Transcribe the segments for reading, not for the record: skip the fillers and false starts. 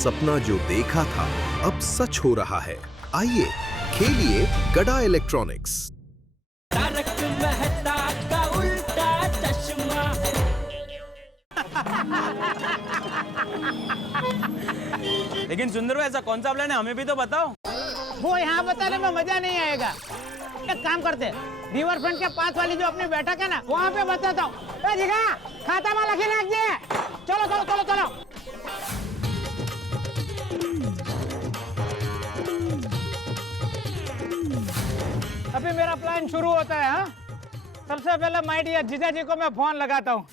सपना जो देखा था अब सच हो रहा है। आइए खेलिए गड़ा इलेक्ट्रॉनिक्स। तारक मेहता का उल्टा चश्मा। लेकिन सुंदर भाई ऐसा कौन सा प्लान है, हमें भी तो बताओ। वो यहाँ बताने में मजा नहीं आएगा। एक काम करते हैं, रिवर फ्रंट के पास वाली जो अपनी बैठक है ना, वहाँ पे बताता हूँ। खाता में लगे रख दिए। चलो चलो चलो चलो। अभी मेरा प्लान शुरू होता है। हाँ, सबसे पहले माय डियर जीजा जी को मैं फोन लगाता हूँ।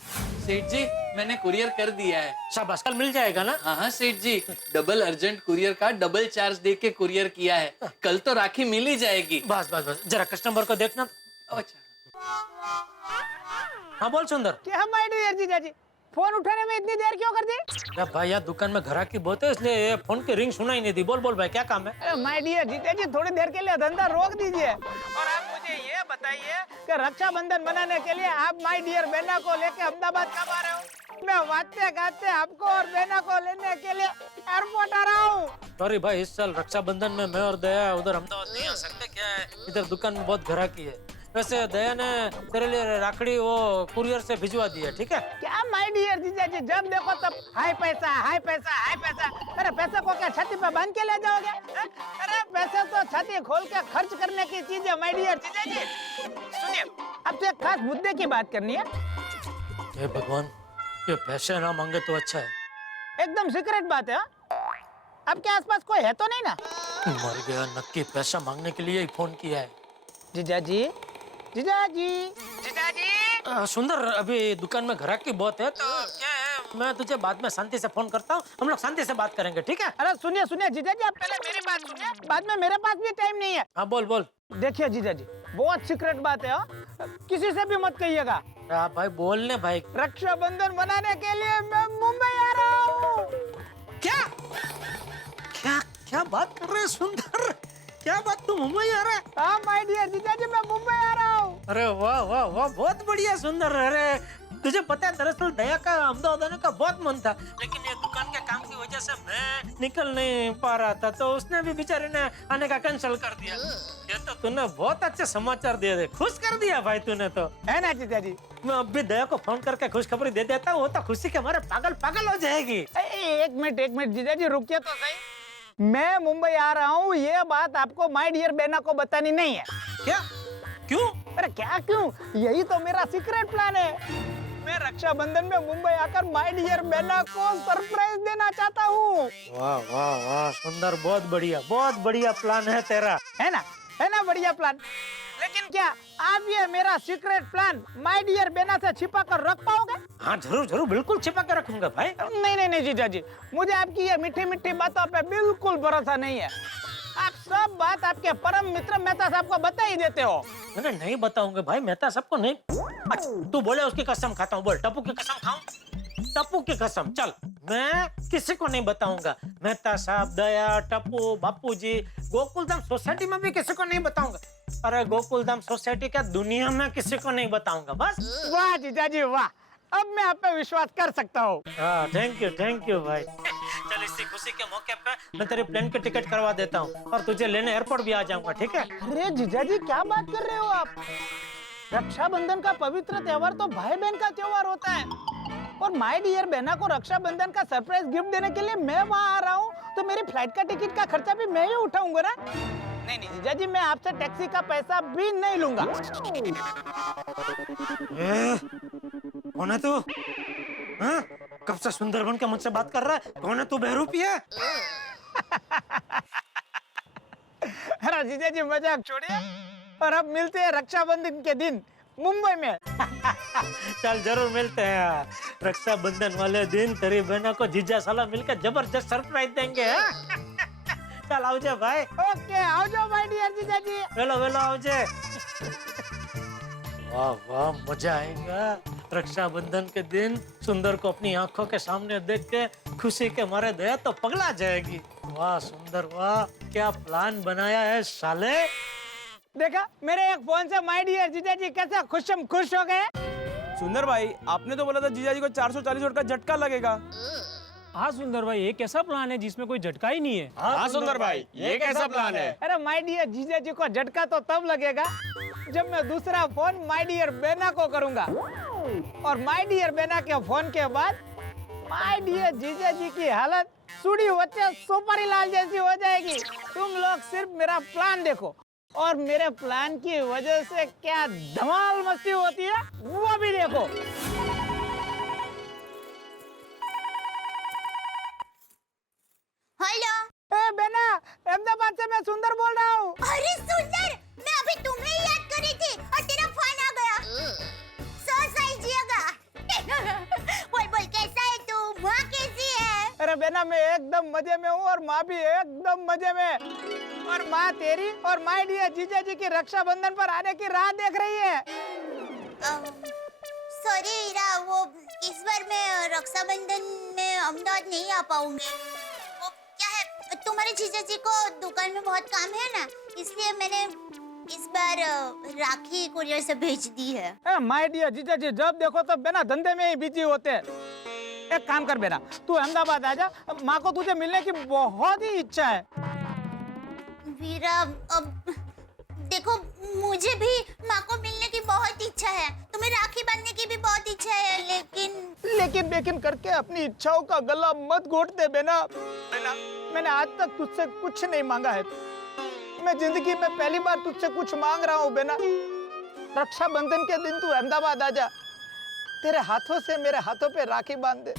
सेठ जी, मैंने कुरियर कर दिया है। शाबाश, कल मिल जाएगा ना? हाँ सेठ जी, डबल अर्जेंट कुरियर का डबल चार्ज दे के कुरियर किया है। कल तो राखी मिल ही जाएगी। बस बस बस, जरा कस्टमर को देखना। अच्छा, हाँ बोल सुंदर। क्या माय डियर जीजा जी, फोन उठाने में इतनी देर क्यों कर दी? अरे भाई यार, दुकान में ग्राहकी बहुत है, इसलिए ये फोन की रिंग सुनाई नहीं दी। बोल बोल भाई, क्या काम है? माय डियर जीजा जी, थोड़ी देर के लिए धंधा रोक दीजिए और आप मुझे ये बताइए कि रक्षाबंधन मनाने के लिए आप माय डियर बहना को लेके अहमदाबाद कब आ रहे हो? मैं वादते गाते आपको और बहना को लेने के लिए एयरपोर्ट आ रहा हूँ। सॉरी भाई, इस साल रक्षाबंधन में मैं और दया उधर अहमदाबाद नहीं आ सकते। क्या है, इधर दुकान में बहुत ग्राहकी है। वैसे दया ने तेरे लिए राखड़ी वो कुरियर से भिजवा दी है, ठीक है? क्या माय डियर जीजा जी, जब देखो तब हाय पैसा हाय पैसा हाय पैसा। अरे पैसे को क्या छाती पे बांध के ले जाओगे? अरे पैसे तो छाती खोल के खर्च करने की चीज है माय डियर जीजा जी। सुनिए, अब तो एक खास मुद्दे की बात करनी है। हे भगवान, ये पैसे ना मांगे तो अच्छा है। एकदम सीक्रेट बात है। हाँ? आपके आसपास कोई है तो नहीं ना? मर गया, नक्की पैसा मांगने के लिए ही फोन किया है। जीजा जी, जीजा जी, जीजा जी। सुंदर, अभी दुकान में ग्राहकी बहुत है, तो क्या है, मैं तुझे बाद में शांति से फोन करता हूँ। हम लोग शांति से बात करेंगे, ठीक है? अरे सुनिए सुनिए जीजा जी, आप पहले मेरी बात सुनिए, बाद में मेरे पास भी टाइम नहीं है। हाँ बोल बोल। देखिए जीजा जी, बहुत सीक्रेट बात है। हाँ? किसी से भी मत कहिएगा। हाँ भाई, बोलने भाई। रक्षाबंधन मनाने के लिए मैं मुंबई आ रहा हूँ। क्या क्या क्या बात कर रहे हैं सुंदर? क्या बात, तू मुंबई आ रहा है? हाँ माय डियर जीजा जी, मैं मुंबई आ रहा हूँ। अरे वाह वाह वाह, बहुत बढ़िया सुंदर। अरे तुझे पता है, दरअसल दया का अहमदाबाद आने का बहुत मन था, लेकिन ये दुकान के काम की वजह से मैं निकल नहीं पा रहा था, तो उसने भी बेचारे ने आने का कैंसिल कर दिया। ये तो तूने बहुत अच्छे समाचार दिए थे, खुश कर दिया भाई तूने तो, है ना जीजा जी? मैं अब भी दया को फोन करके खुशखबरी दे देता हूँ, वो तो खुशी के मारे पागल पागल हो जाएगी। एक मिनट जीजा जी, रुकिए तो सही। मैं मुंबई आ रहा हूँ, ये बात आपको माय डियर बेना को बतानी नहीं है। क्या? क्यों? अरे क्या क्यों, यही तो मेरा सीक्रेट प्लान है। मैं रक्षाबंधन में मुंबई आकर माय डियर बेना को सरप्राइज देना चाहता हूँ। वाह वाह वाह सुंदर, बहुत बढ़िया प्लान है तेरा। है ना बढ़िया प्लान? लेकिन क्या आप ये मेरा सीक्रेट प्लान माय डियर बेना से छिपा कर रख पाओगे? हाँ जरूर जरूर, बिल्कुल छिपा के रखूंगा भाई। नहीं जीजा जी, मुझे आपकी ये मीठी मीठी बातों पे बिल्कुल भरोसा नहीं है। आप सब बात आपके परम मित्र मेहता साहब को बता ही देते हो। नहीं बताऊंगा भाई, मेहता सबको नहीं। अच्छा, तू बोले उसकी कसम खाता हूँ, बोल टप्पू की कसम खाऊं? टप्पू की कसम, चल मैं किसी को नहीं बताऊंगा। मेहता साहब, दया, टप्पू, बापूजी, गोकुलधाम सोसाइटी में भी किसी को नहीं बताऊंगा। अरे गोकुलधाम सोसाइटी क्या, दुनिया में किसी को नहीं बताऊंगा बस। वाह जीजा जी वाह, अब मैं आप पे विश्वास कर सकता हूँ। थैंक यू भाई। चल, इसी खुशी के मौके पे मैं तेरे प्लेन की टिकट करवा देता हूँ और तुझे लेने एयरपोर्ट भी आ जाऊंगा, ठीक है? अरे जीजा जी, क्या बात कर रहे हो आप? रक्षाबंधन का पवित्र त्योहार तो भाई बहन का त्योहार होता है, और माय डियर बहना को रक्षाबंधन का सरप्राइज गिफ्ट देने के लिए मैं वहाँ आ रहा हूँ, तो मेरी फ्लाइट का टिकट का खर्चा भी मैं ही उठाऊंगा ना? नहीं जीजा जी, मैं आपसे टैक्सी का पैसा भी नहीं लूंगा। कौन है तू? हाँ? कब से सुंदर बन के मुझसे बात कर रहा है? कौन है तू, बहरूपी है? अरे जीजा जी, मजाक छोड़िए और अब मिलते हैं रक्षाबंधन के दिन मुंबई में। चल जरूर मिलते हैं। रक्षाबंधन वाले दिन तेरी बहना को जीजा साला मिलकर जबरदस्त सरप्राइज देंगे। चल आओ जा भाई। ओके, आओ जाओ माय डियर जीजा जी। वेलो आओ जा। वाह वाह, मजा आएगा। रक्षाबंधन के दिन सुंदर को अपनी आंखों के सामने देख के खुशी के मारे दया तो पगला जाएगी। वाह सुंदर वाह, क्या प्लान बनाया है साले। देखा, मेरे एक फोन से माय डियर जीजा जी कैसे खुश हो गए। सुंदर भाई, आपने तो बोला था जीजा जी को 440 वोल्ट का झटका लगेगा। हाँ सुंदर भाई, ये कैसा प्लान है जिसमें कोई झटका ही नहीं है? हाँ सुंदर भाई, ये कैसा प्लान है? अरे माय डियर जीजा जी को झटका तो तब लगेगा जब मैं दूसरा फोन माय डियर बेना को करूंगा, और माय डियर बेना के फोन के बाद माय डियर जीजा जी की हालत सुड़ी बच्चे सुपारी लाल जैसी हो जाएगी। तुम लोग सिर्फ मेरा प्लान देखो, और मेरे प्लान की वजह से क्या धमाल मस्ती होती है वो भी देखो। हेलो। ए बेना, अहमदाबाद से मैं सुंदर बोल रहा हूँ। अरे सुंदर, मैं अभी तुम्हें ही याद कर रही थी और तेरा फोन आ गया। सो सही जिएगा। बोल कैसा है तू? माँ कैसी है? अरे बेना, मैं एकदम मजे में हूँ और माँ भी एकदम मजे में। और माँ तेरी और माय डियर जीजा जी की रक्षाबंधन पर आने की राह देख रही है। सॉरी हीरा, वो इस बार मैं रक्षाबंधन में अहमदाबाद नहीं आ पाऊंगी। वो क्या है, तुम्हारे जीजा जी को दुकान में बहुत काम है ना, इसलिए मैंने इस बार राखी कुरियर से भेज दी है। माय डियर जीजा जी जब देखो तब बेना धंधे में ही बिजी होते हैं। एक काम कर बेना, तू अहमदाबाद आ जा, माँ को तुझे मिलने की बहुत ही इच्छा है। वीरा, अब देखो मुझे भी माँ को मिलने की बहुत इच्छा है, तुम्हें राखी बांधने की भी बहुत इच्छा है, लेकिन करके अपनी इच्छाओं का गला मत घोट दे बेना। मैंने आज तक तुझसे कुछ नहीं मांगा है, मैं जिंदगी में पहली बार तुझसे कुछ मांग रहा हूँ बेना। रक्षाबंधन के दिन तू अहमदाबाद आ जा, तेरे हाथों से मेरे हाथों पे राखी बांध दे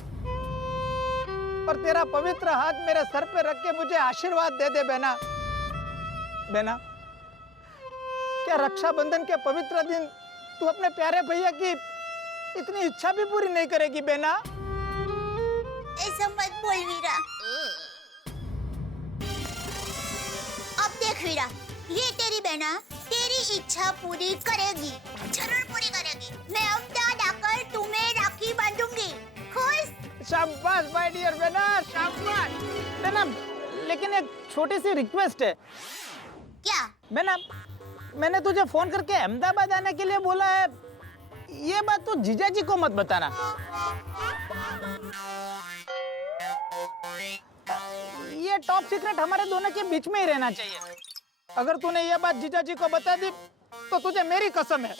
और तेरा पवित्र हाथ मेरे सर पे रख के मुझे आशीर्वाद दे दे बेना। बेना, क्या रक्षाबंधन के पवित्र दिन तू अपने प्यारे भैया की इतनी इच्छा भी पूरी नहीं करेगी बेना? ऐसा मत बोल वीरा। अब देख वीरा, ये तेरी बहना तेरी इच्छा पूरी करेगी, जरूर पूरी करेगी। मैं अहमदाबाद आकर तुम्हें राखी बांधूंगी। खुश? शाबाश माय डियर बेना, शाबाश बेना। लेकिन एक छोटी सी रिक्वेस्ट है। क्या? बेना, मैंने तुझे फोन करके अहमदाबाद आने के लिए बोला है, ये बात तो जीजा जी को मत बताना। ये टॉप सीक्रेट हमारे दोनों के बीच में ही रहना चाहिए। अगर तूने ये बात जीजा जी को बता दी तो तुझे मेरी कसम है।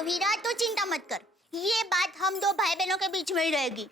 वीरा, तू चिंता मत कर, ये बात हम दो भाई बहनों के बीच में ही रहेगी।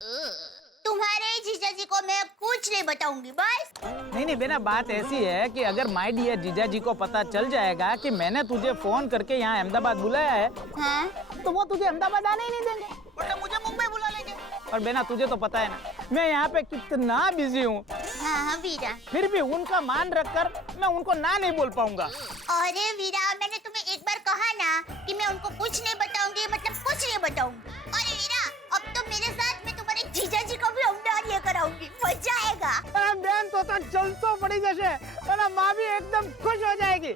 तुम्हारे जीजा जी को मैं कुछ नहीं बताऊंगी बस। नहीं बेना, बात ऐसी है कि अगर माय डियर जीजा जी को पता चल जाएगा कि मैंने तुझे फोन करके यहाँ अहमदाबाद बुलाया है, हाँ? तो वो तुझे अहमदाबाद आने ही नहीं देंगे, उल्टा मुझे मुंबई बुला लेंगे। और बेना, तुझे तो पता है ना मैं यहाँ पे कितना बिजी हूँ। हाँ वीरा, फिर भी उनका मान रखकर मैं उनको ना नहीं बोल पाऊंगा। अरे वीरा, मैंने तुम्हें एक बार कहा ना कि मैं उनको कुछ नहीं बताऊंगी, मतलब कुछ नहीं बताऊंगी। अरे वीरा, अब तो मेरे साथ मैं तुम्हारे जीजा जी को भी अहमदाबाद लेकर आऊंगी, मजा आएगा। अरे बहन तो चल तो पड़ी जैसे, है माँ भी एकदम खुश हो जाएगी।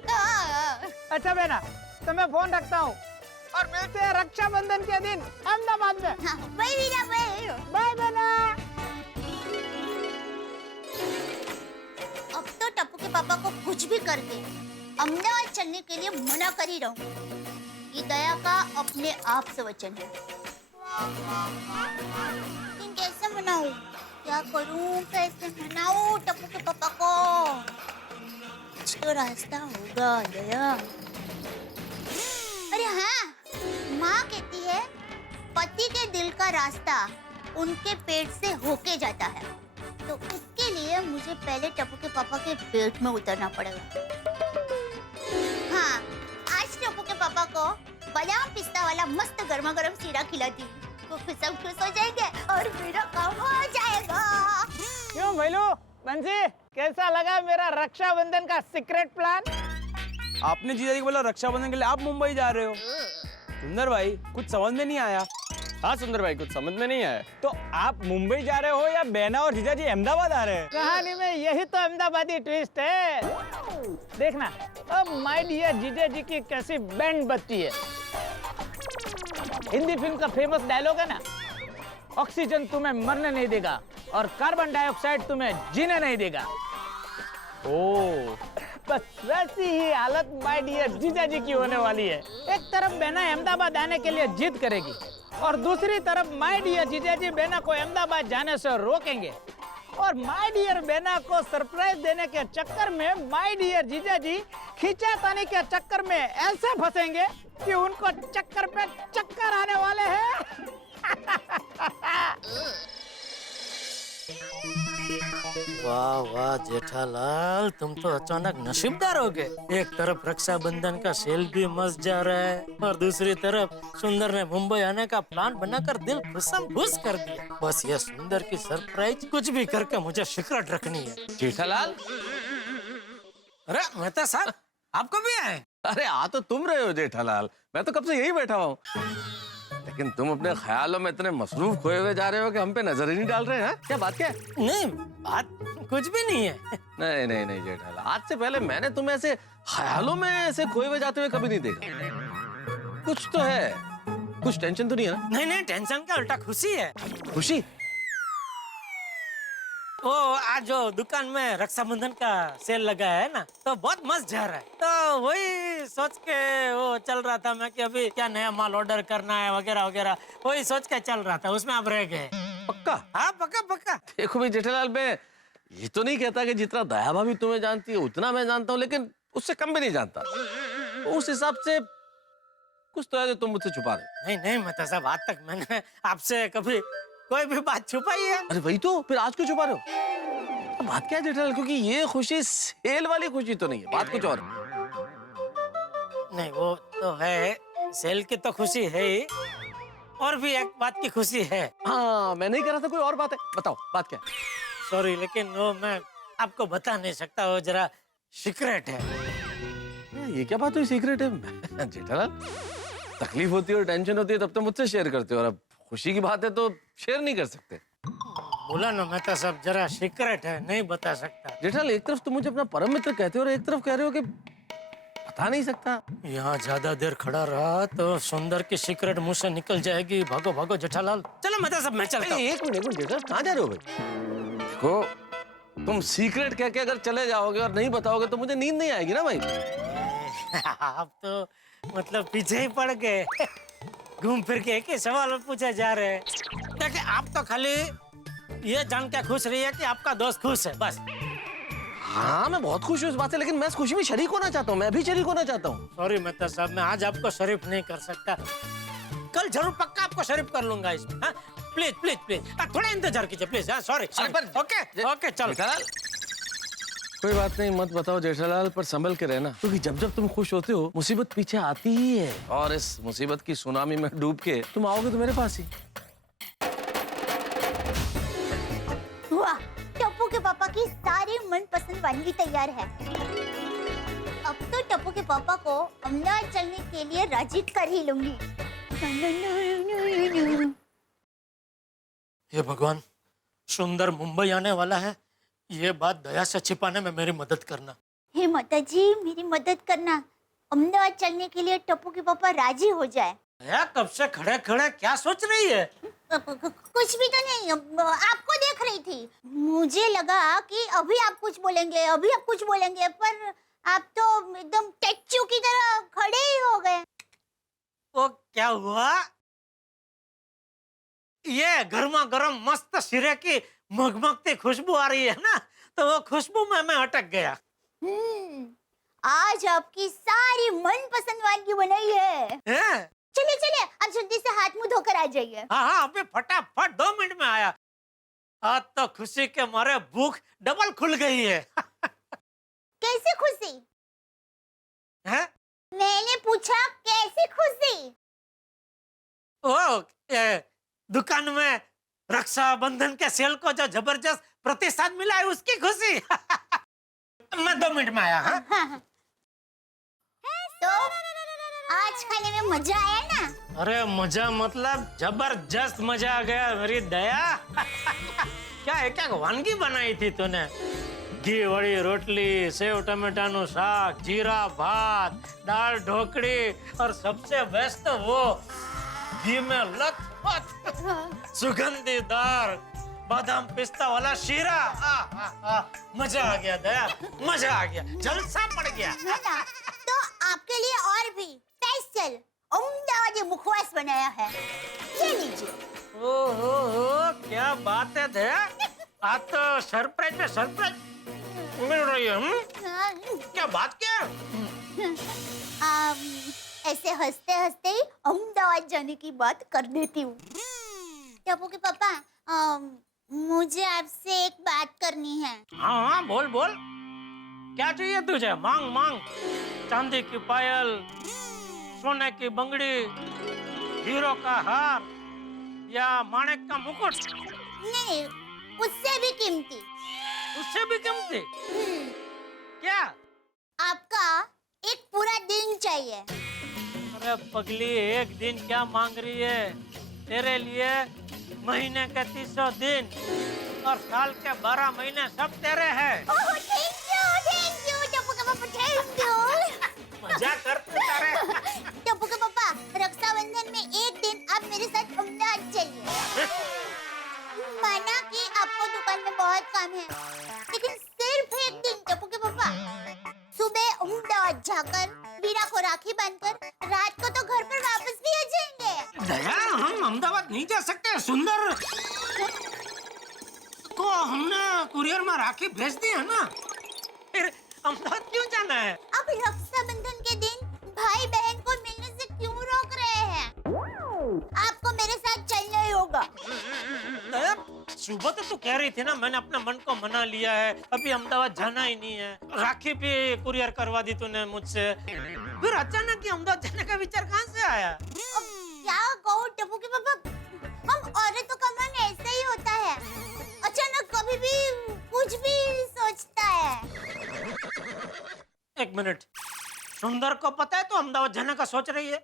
अच्छा बेना, तो मैं फोन रखता हूँ और मिलते हैं रक्षाबंधन के दिन अहमदाबाद में। हाँ, बाय वीरा, बाय। बाय बेना। अब तो टप्पू के पापा को कुछ भी करके अहमदाबाद चलने के लिए मना कर ही रहूं। ये दया का अपने आप से वचन है। लेकिन कैसे मनाऊं? क्या करूं? कैसे मनाऊं टप्पू के पापा को? कुछ तो रास्ता होगा दया। अरे हाँ, माँ कहती है पति के दिल का रास्ता उनके पेट से होके जाता है, तो उसके लिए मुझे पहले टप्पू के पापा के पेट में उतरना पड़ेगा। हाँ, आज टप्पू के पापा को बादाम पिस्ता वाला मस्त गर्मा गर्म सीरा खिलाती हूँ, तो फिर सब खुश हो जाएंगे और मेरा काम हो जाएगा। क्यों भैलू बंसी, कैसा लगा मेरा रक्षाबंधन का सीक्रेट प्लान? आपने जीजा जी को बोला रक्षाबंधन के लिए आप मुंबई जा रहे हो। सुंदर भाई, कुछ समझ में नहीं आया। हाँ सुंदर भाई, कुछ समझ में नहीं आया। तो आप मुंबई जा रहे हो या बहना और जीजा जी अहमदाबाद आ रहे हैं? कहानी में यही तो अहमदाबादी ट्विस्ट है। देखना अब माय डियर जीजा जी की कैसी बैंड बजती है। हिंदी फिल्म का फेमस डायलॉग है ना, ऑक्सीजन तुम्हें मरने नहीं देगा और कार्बन डाइऑक्साइड तुम्हें जीने नहीं देगा। ओह, बस वैसी ही हालत माय डियर जीजा जी की होने वाली है। एक तरफ बहना अहमदाबाद आने के लिए जिद करेगी और दूसरी तरफ माय डियर जीजा जी बहना को अहमदाबाद जाने से रोकेंगे। और माय डियर बेना को सरप्राइज देने के चक्कर में माय डियर जीजा जी खींचातानी के चक्कर में ऐसे फंसेंगे कि उनको चक्कर पे चक्कर आने वाले हैं। वाह वाह जेठालाल, तुम तो अचानक नसीबदार हो गए। एक तरफ रक्षाबंधन का सेल भी मस्त जा रहा है और दूसरी तरफ सुंदर ने मुंबई आने का प्लान बनाकर दिल खुशम खुश कर दिया। बस ये सुंदर की सरप्राइज कुछ भी करके मुझे सीक्रेट रखनी है। जेठालाल, अरे मेहता साहब, आपको भी आए? अरे आ तो तुम रहे हो जेठालाल, मैं तो कब से यही बैठा हूँ। लेकिन तुम अपने ख्यालों में इतने मसरूफ खोए हुए जा रहे हो कि हम पे नजर ही नहीं डाल रहे हैं। क्या बात क्या है? नहीं, बात कुछ भी नहीं है। नहीं नहीं नहीं जेठालाल, आज से पहले मैंने तुम्हें ऐसे ख्यालों में ऐसे खोए हुए जाते हुए कभी नहीं देखा। कुछ तो है, कुछ टेंशन तो नहीं है ना? नहीं नहीं, टेंशन क्या, उल्टा खुशी है। खुशी? वो आज जो दुकान में रक्षाबंधन का सेल लगा है ना, तो बहुत मस्त जा रहा है। तो वही सोच के वो चल रहा था मैं कि अभी क्या नया माल ऑर्डर करना है वगैरह वगैरह, वही सोच के चल रहा था। उसमें आप रह गए। पक्का? हाँ पक्का पक्का। देखो भाई जेठालाल, मैं ये तो नहीं कहता कि जितना दया भाभी तुम्हें जानती है उतना मैं जानता हूँ, लेकिन उससे कम भी नहीं जानता। उस हिसाब से कुछ तो है जो तुम मुझसे छुपा रहे हो। नहीं नहीं मतलब साहब, आज तक मैंने आपसे कभी कोई भी बात छुपाई है? अरे वही तो, फिर आज क्यों छुपा रहे हो? अब बात क्या है जेठालाल, क्योंकि ये खुशी सेल वाली खुशी तो नहीं है, बात कुछ और है। नहीं वो तो है, सेल की तो खुशी है ही, और भी एक बात की खुशी है। हाँ, मैं नहीं कह रहा था, कोई और बात है। बताओ बात क्या है? सॉरी, लेकिन वो मैं आपको बता नहीं सकता, वो जरा सीक्रेट है। ये क्या बात हुई सीक्रेट है? जेठालाल, तकलीफ होती है और टेंशन होती है तब तो मुझसे शेयर करते हो, और अब खुशी की बात है तो शेयर नहीं कर सकते। बोला ना मैं तो सब जरा सीक्रेट है, नहीं बता सकता। जेठालाल, एक तरफ तुम मुझे अपना परम मित्र कहते हो और एक तरफ कह रहे हो कि बता नहीं सकता। यहाँ ज्यादा देर खड़ा रहा तो सुंदर की सीक्रेट मुंह से निकल जाएगी। भागो भागो जेठालाल, चलो मैं तो सब मैं चलता हूँ। एक मिनट जेठालाल, कहाँ जा रहे हो भाई? देखो, तुम सीक्रेट कह के अगर चले जाओगे और नहीं बताओगे तो मुझे नींद नहीं आएगी ना भाई। आप तो मतलब पीछे ही पड़ गए। घूम फिर के एक ही सवाल पूछे जा रहे हैं। देखिए, आप तो खाली ये जान के खुश रही है कि आपका दोस्त खुश है, बस। हाँ, मैं बहुत खुश हूँ इस बात से, लेकिन मैं इस खुशी में शरीक होना चाहता हूँ। मैं भी शरीक होना चाहता हूँ। सॉरी मेहता साहब, मैं आज आपको शरीफ नहीं कर सकता। कल जरूर पक्का आपको शरीफ कर लूंगा इसमें। हाँ? प्लीज प्लीज प्लीज थोड़ा इंतजार कीजिए प्लीज। सॉरी। ओके ओके चलो। कोई बात नहीं, मत बताओ जेठालाल, पर संभल के रहना, क्योंकि जब जब तुम खुश होते हो मुसीबत पीछे आती ही है, और इस मुसीबत की सुनामी में डूब के तुम आओगे तो मेरे पास ही। वाह, टप्पू के पापा की सारी मनपसंद वानगी तैयार है। अब तो टप्पू के पापा को अमदावाद चलने के लिए राजी कर ही लूंगी। हे भगवान, सुंदर मुंबई आने वाला है, ये बात दया से छिपाने में मेरी मदद करना। हे माता जी, मेरी मदद करना, अहमदाबाद चलने के लिए टप्पू के पापा राजी हो जाए। कब से खड़े खड़े क्या सोच रही है? कुछ भी तो नहीं, आपको देख रही थी। मुझे लगा कि अभी आप कुछ बोलेंगे, अभी आप कुछ बोलेंगे, पर आप तो एकदम स्टैच्यू की तरह खड़े ही हो गए। वो क्या हुआ? ये गर्मा गर्म मस्त सिरे की मगमगती खुशबू आ रही है ना, तो वो खुशबू में मैं अटक गया। आज आपकी सारी मनपसंद वानगी बनाई है। चलिए चलिए, अब जल्दी से हाथ मुंह धोकर आ जाइए। हाँ, अभी फटाफट 2 मिनट में आया। आज तो खुशी के मारे भूख डबल खुल गई है। कैसे खुशी? है? मैंने पूछा कैसे खुशी? दुकान में रक्षाबंधन के सेल को जो जबरदस्त प्रतिशत मिला है उसकी खुशी। मैं 2 मिनट में आया। हाँ? तो आज खाने में मजा आया ना? अरे मजा मतलब जबरदस्त मजा आ गया मेरी दया। क्या है, क्या वानगी बनाई थी तूने? घी वाली रोटली, सेव टमाटा नु साग, जीरा भात, दाल ढोकड़ी, और सबसे बेस्ट तो वो घी में लथपथ सुगंधीदार बादाम पिस्ता वाला शीरा। मजा आ गया दया, मजा आ गया, जलसा पड़ गया। तो आपके लिए और भी स्पेशल अहमदाबादी मुखवास बनाया है, ये लीजिए। ओहो, क्या बात है दया, आज तो सरप्राइज पे सरप्राइज मिल रही है। क्या बात क्या है? ऐसे हंसते हंसते ही अहमदाबाद जाने की बात कर देती हूँ। टप्पू के पापा, मुझे आपसे एक बात करनी है। हाँ हाँ, बोल बोल, क्या चाहिए तुझे? मांग मांग। चांदी की पायल, सोने की बंगड़ी, हीरो का हार या माणिक का मुकुट? नहीं, उससे भी कीमती। उससे भी कीमती? क्या? आपका एक पूरा दिन चाहिए। अरे पगली, एक दिन क्या मांग रही है? तेरे लिए महीने के 300 दिन और साल के 12 महीने सब तेरे हैं। ओह, थैंक यू टप्पू के पापा, थैंक यू। मजाक करते सारे। टप्पू के पापा, रक्षाबंधन में एक दिन आप मेरे साथ अहमदाबाद चलिए। माना कि आपको दुकान में बहुत काम है, लेकिन सिर्फ एक दिन टप्पू के पापा। सुबह अहमदाबाद जाकर वीरा को राखी बांधकर रात को तो घर पर वापस भी आ जाएंगे। दया, हम अहमदाबाद नहीं जा सकते। सुंदर को हमने कुरियर में राखी भेज दी है ना, फिर अहमदाबाद क्यों जाना है? अब रक्षाबंधन के दिन भाई बहन को मिलने से क्यों रोक रहे हैं? आपको मेरे साथ चलना ही होगा। दया, सुबह तो तू कह रही थी ना, मैंने अपने मन को मना लिया है, अभी अहमदाबाद जाना ही नहीं है। राखी भी कुरियर करवा दी तूने मुझसे, फिर अचानक ही अहमदाबाद जाने का विचार कहाँ से आया? अब क्या कहूँ टप्पू के पापा, हम औरतों का मन ऐसे ही होता है, अचानक कभी भी कुछ भी सोचता है। एक मिनट, सुंदर को पता है तो अहमदाबाद जाने का सोच रही है?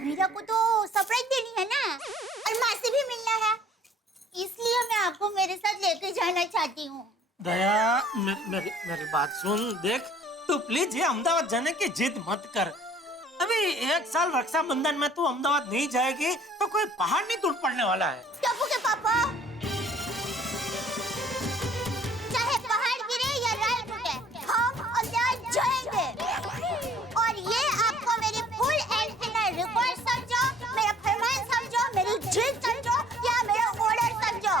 मीरा को तो सरप्राइज देनी है ना, और माँ से भी मिलना है, इसलिए मैं आपको मेरे साथ लेके जाना चाहती हूँ। दया, मेरी बात सुन। देख, तू प्लीज ये अहमदाबाद जाने की जिद मत कर। अभी एक साल रक्षाबंधन में तू अहमदाबाद नहीं जाएगी तो कोई पहाड़ नहीं टूट पड़ने वाला है। टप्पू के पापा, चाहे पहाड़ गिरे या राल टूटे, हम अहमदाबाद जाएंगे। और ये आपको मेरी फुल एंड फाइनल रिक्वेस्ट समझो, मेरा फरमान समझो, मेरी जिद समझो या मेरा ऑर्डर समझो।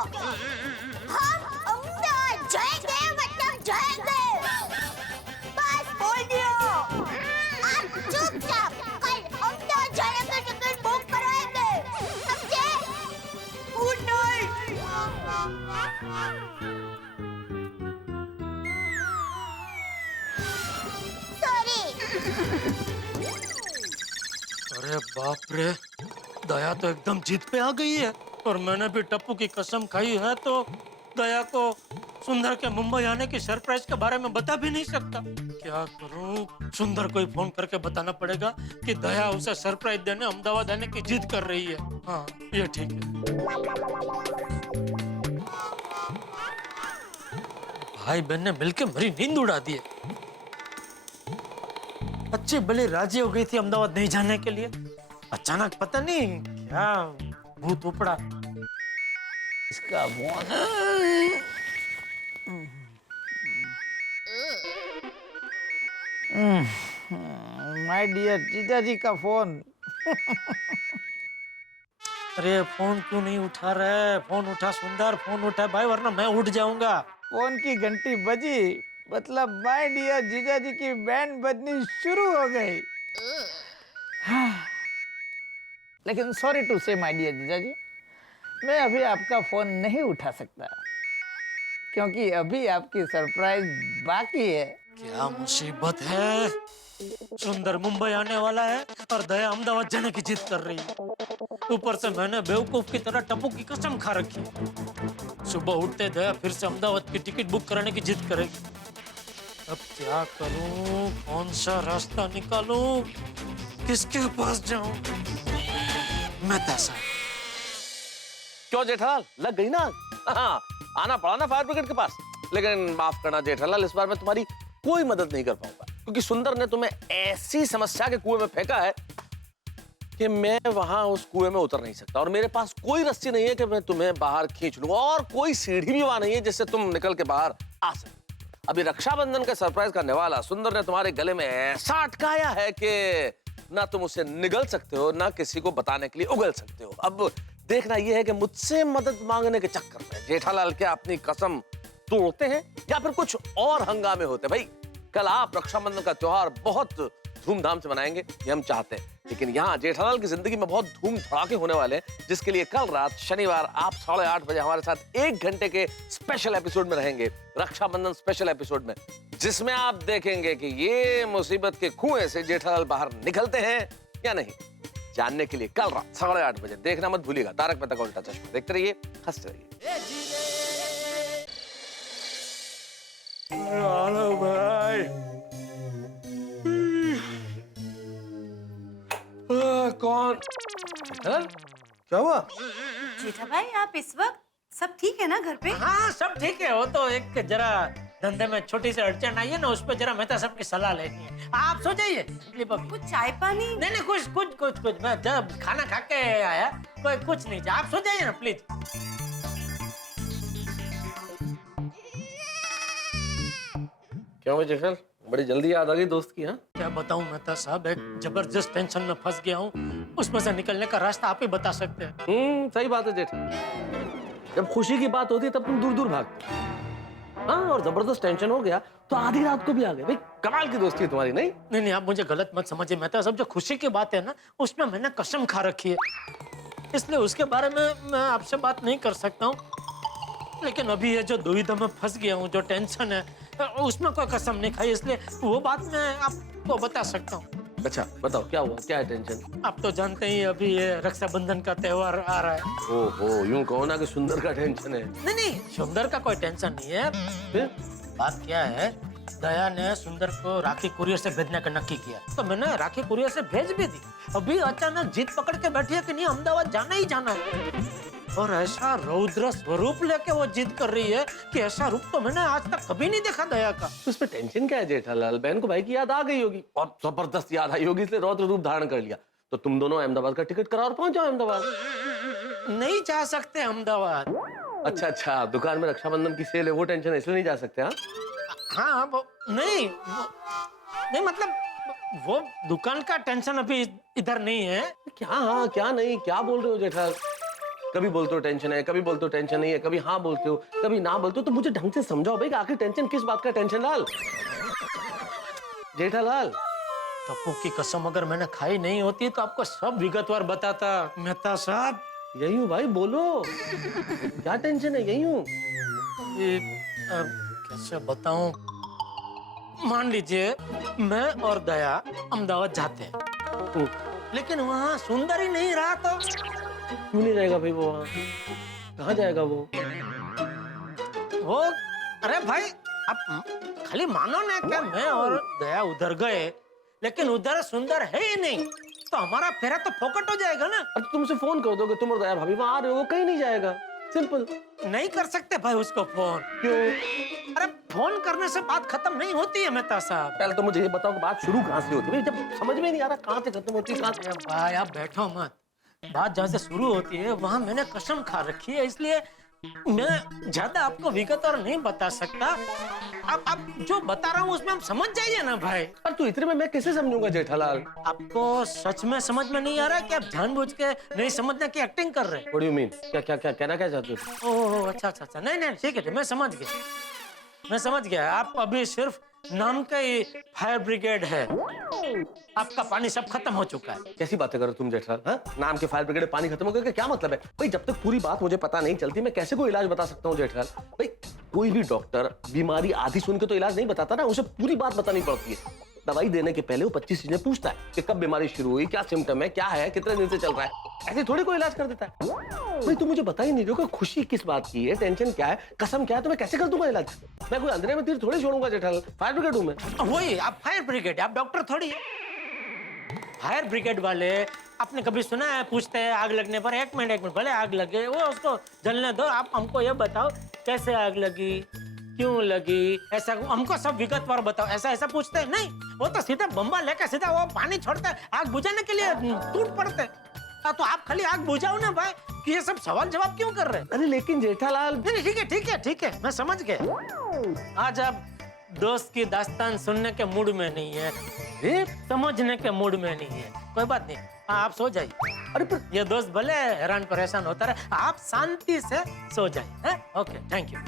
हम अहमदाबाद जाएंगे, मतलब जाएंगे। बस बोल दियो। आप चुपचाप कल अहमदाबाद जाने का टिकट बुक कराएंगे, समझे? Good night. सॉरी। अरे बाप रे, दया तो एकदम जिद पे आ गई है। और मैंने भी टप्पू की कसम खाई है तो दया को सुंदर के मुंबई आने की सरप्राइज के बारे में बता भी नहीं सकता। क्या करूं? सुंदर को ही फोन करके बताना पड़ेगा कि दया उसे सरप्राइज देने अहमदाबाद आने की जिद कर रही है। हाँ, ये ठीक है। भाई बहन ने मिलके मेरी नींद उड़ा दी है। अच्छी भली राजी हो गई थी अहमदाबाद नहीं जाने के लिए, अचानक पता नहीं क्या भूत उपड़ा। इसका माय डियर जीजाजी का फोन। अरे फोन क्यों नहीं उठा रहे? फोन उठा सुंदर, फोन उठा भाई, वरना मैं उठ जाऊंगा। फोन की घंटी बजी, मतलब माय डियर जीजाजी की बैंड बजनी शुरू हो गई। लेकिन सॉरी टू से माय डियर जीजाजी, मैं अभी आपका फोन नहीं उठा सकता, क्योंकि अभी आपकी सरप्राइज बाकी है। क्या मुसीबत है? सुंदर मुंबई आने वाला है और दया अहमदाबाद जाने की जिद कर रही है। ऊपर से मैंने बेवकूफ की तरह टप्पू की कसम खा रखी। सुबह उठते दया फिर से अहमदाबाद की टिकट बुक कराने की जिद करेगी। अब क्या करूं? कौन सा रास्ता निकालूं? किसके पास जाऊं? मेहता साहब। क्यों जेठालाल, लग गई ना? हाँ, आना पड़ा ना फायर ब्रिगेड के पास। लेकिन माफ करना जेठालाल, इस बार मैं तुम्हारी कोई मदद नहीं कर पाऊंगा, क्योंकि सुंदर ने तुम्हें ऐसी समस्या के कुएं में फेंका है कि मैं वहां उस कुएं में उतर नहीं सकता, और मेरे पास कोई रस्सी नहीं है कि मैं तुम्हें बाहर खींच लूं, और कोई सीढ़ी भी वहां नहीं है जिससे तुम निकल के बाहर आ सको। अभी रक्षाबंधन का सरप्राइज करने वाला सुंदर ने तुम्हारे गले में ऐसा अटकाया है कि ना तुम उसे निगल सकते हो ना किसी को बताने के लिए उगल सकते हो। अब देखना यह है कि मुझसे मदद मांगने के चक्कर में जेठालाल क्या अपनी कसम तोड़ते हैं या फिर कुछ और हंगामे होते हैं। भाई कल आप रक्षाबंधन का त्योहार बहुत धूमधाम से मनाएंगे, ये हम चाहते हैं, लेकिन यहाँ जेठालाल की जिंदगी में बहुत धूम धड़ाके होने वाले हैं, जिसके लिए कल रात शनिवार आप 8:30 बजे हमारे साथ 1 घंटे के स्पेशल एपिसोड में रहेंगे, रक्षाबंधन स्पेशल एपिसोड में, जिसमें आप देखेंगे कि ये मुसीबत के कुएं से जेठालाल बाहर निकलते हैं या नहीं। जानने के लिए कल रात 8:30 बजे देखना मत भूलिएगा तारक मेहता का उल्टा चश्मा। देखते रहिए, हंसते रहिए। कौन? क्या हुआ? जेठा भाई आप इस वक्त सब ठीक है ना घर पे? हाँ सब ठीक है। वो तो एक जरा धंधे में छोटी सी अड़चन आई है ना, उस पर जरा मेहता साहब की सलाह लेनी है। आप सो जाइए। कुछ चाय पानी? नहीं कुछ मैं जब खाना खा के आया, कोई कुछ नहीं। आप सो जाइए ना प्लीज। क्यों भाई जेठल, बड़ी जल्दी याद आ गई दोस्त की? हाँ क्या बताऊं मेहता साहब, एक जबरदस्त टेंशन में फंस गया हूँ। उसमें से निकलने का रास्ता आप ही बता सकते हैं। सही बात है जेठल, जब खुशी की बात होती है तब तुम दूर दूर भागते हो। हाँ, और जबरदस्त टेंशन हो गया तो आधी रात को भी आ गए। भाई कमाल की दोस्ती है तुम्हारी। नहीं नहीं आप मुझे गलत मत समझिए मेहता साहब, जो खुशी की बात है ना उसमें मैंने कसम खा रखी है, इसलिए उसके बारे में मैं आपसे बात नहीं कर सकता हूँ। लेकिन अभी ये जो दुविधा में फंस गया हूँ, जो टेंशन है, उसमें कोई कसम नहीं खाई, इसलिए वो बात मैं आपको बता सकता हूँ। अच्छा बताओ क्या हुआ, क्या है टेंशन? आप तो जानते ही अभी ये रक्षाबंधन का त्योहार आ रहा है। ओहो, यूं कहो ना कि सुंदर का टेंशन है। नहीं सुंदर का कोई टेंशन नहीं है। फिर बात क्या है, दया ने सुंदर को राखी कुरियर से भेजने का नक्की किया, तो मैंने राखी कुरियर से भेज भी दी। अभी अचानक जिद पकड़ के बैठी है कि नहीं अहमदाबाद जाना ही जाना है, और ऐसा रौद्र स्वरूप लेके वो जिद कर रही है कि ऐसा रूप तो मैंने आज तक कभी नहीं देखा दया का। तो इसमें टेंशन क्या है जेठालाल? बहन को भाई की याद आ गई होगी और जबरदस्त याद आई होगी, इसलिए रौद्र रूप धारण कर लिया। तो तुम दोनों अहमदाबाद का टिकट कराओ और पहुंच जाओ अहमदाबाद। नहीं जा सकते अहमदाबाद। अच्छा, दुकान में रक्षाबंधन की सेल है, वो टेंशन है, इसलिए नहीं जा सकते? हाँ वो नहीं मतलब वो दुकान का टेंशन अभी इधर नहीं है। क्या हाँ क्या नहीं, क्या बोल रहे हो जेठालाल? कभी बोलते हो टेंशन है, कभी बोलते हो टेंशन नहीं है, कभी हाँ बोलते हो, कभी ना बोलते हो। तो मुझे ढंग से समझाओ भाई, आखिर टेंशन किस बात का टेंशन लाल? जेठालाल टप्पू की कसम अगर मैंने खाई नहीं होती तो आपको सब विगतवार बताता मेहता साहब। यही हूँ भाई, बोलो क्या टेंशन है? यही हूँ। कैसे बताऊं, मान लीजिए मैं और दया अहमदाबाद जाते हैं, लेकिन वहाँ सुंदर ही नहीं रहा तो? क्यों नहीं रहेगा भाई वो? वहाँ कहाँ जाएगा वो? अरे भाई आप खाली मानो ना क्या मैं और दया उधर गए, लेकिन उधर सुंदर है ही नहीं, तो हमारा फेरा तो फोकट हो जाएगा ना। अब तुमसे फोन कर दो कि तुम और दया भाभी वहाँ आ रहे हो, वो कहीं नहीं जाएगा। सिंपल। नहीं कर सकते भाई उसको फोन। क्यों? अरे फोन करने से बात खत्म नहीं होती है मेहता साहब। पहले तो मुझे ये बताओ कि बात शुरू कहाँ से होती है? जब समझ में नहीं आ रहा कहाँ से खत्म होती है, कहाँ से? भाई आप बैठो मत, बात जहाँ से शुरू होती है वहाँ मैंने कसम खा रखी है, इसलिए मैं ज्यादा आपको विगत और नहीं बता सकता। आप जो बता रहा हूँ उसमें हम समझ जाइए ना भाई। पर तू इतने में मैं कैसे समझूंगा जेठालाल? आपको सच में समझ में नहीं आ रहा कि आप जानबूझ के नहीं समझने की एक्टिंग कर रहे हैं? What do you mean? क्या कहना क्या चाहते हो? ओह अच्छा नहीं ठीक है, मैं समझ गया। आप अभी सिर्फ नाम का ही फायर ब्रिगेड है, आपका पानी सब खत्म हो चुका है। कैसी बातें करो तुम जेठालाल? हाँ, नाम के फायर ब्रिगेड पानी खत्म हो गया, क्या मतलब है भाई? जब तक पूरी बात मुझे पता नहीं चलती मैं कैसे कोई इलाज बता सकता हूँ जेठालाल? भाई कोई भी डॉक्टर बीमारी आधी सुन के तो इलाज नहीं बताता ना, उसे पूरी बात बतानी पड़ती है। दवाई देने के पहले वो 25 चीजें पूछता है कि कब बीमारी शुरू हुई, क्या सिम्टम है, क्या है, कितने दिन से चल रहा है, ऐसे थोड़ी कोई इलाज कर देता है। भाई तुम मुझे बता ही नहीं रहे हो कि खुशी किस बात की है, टेंशन क्या है, कसम क्या है, तो मैं कैसे कर दूंगा इलाज? मैं कोई अंधेरे में तीर थोड़ी छोड़ूंगा जेठालाल। फायर ब्रिगेड हूं मैं। वही आप फायर ब्रिगेड, आप डॉक्टर थोड़ी है। फायर ब्रिगेड वाले आपने कभी सुना है पूछते हैं आग लगने पर 1 मिनट भले आग लगे वो उसको जलने दो, आप हमको ये बताओ कैसे आग लगी, क्यों लगी, ऐसा हमको सब विगतवार बताओ। ऐसा पूछते हैं नहीं, वो तो सीधा बम्बा लेकर सीधा वो पानी छोड़ते हैं, आग बुझाने के लिए टूट पड़ते। तो आप खाली आग बुझाओ ना भाई, कि ये सब सवाल जवाब क्यों कर रहे हैं? अरे लेकिन जेठालाल। नहीं ठीक है, मैं समझ गया। आज आप दोस्त की दास्तान सुनने के मूड में नहीं है, समझने के मूड में नहीं है। कोई बात नहीं, आप सो जाइए। अरे पर ये दोस्त भले हैरान परेशान होता रहे, आप शांति से सो जाइए। Okay, thank you.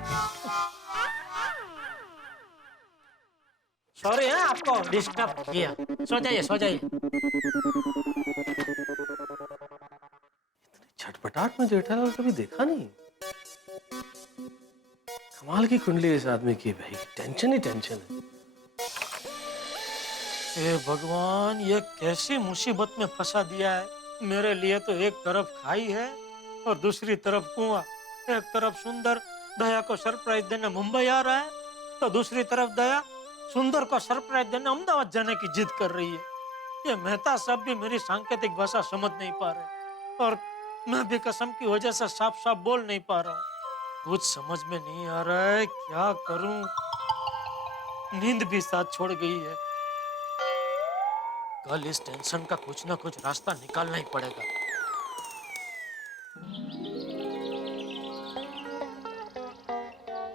सॉरी है आपको डिस्टर्ब किया। सो जाइए, सो जाइए। छटपटाट में जेठालाल कभी देखा नहीं। कमाल की कुंडली इस आदमी की भाई, टेंशन ही टेंशन है। हे भगवान, ये कैसी मुसीबत में फंसा दिया है। मेरे लिए तो एक तरफ खाई है और दूसरी तरफ कुआं। एक तरफ सुंदर दया को सरप्राइज देने मुंबई आ रहा है, तो दूसरी तरफ दया सुंदर को सरप्राइज देने अहमदाबाद जाने की जिद कर रही है। ये मेहता साहब भी मेरी सांकेतिक भाषा समझ नहीं पा रहे और मैं भी कसम की वजह से साफ साफ बोल नहीं पा रहा हूँ। कुछ समझ में नहीं आ रहा है, क्या करूं। नींद भी साथ छोड़ गई है। कल इस टेंशन का कुछ ना कुछ रास्ता निकालना ही पड़ेगा।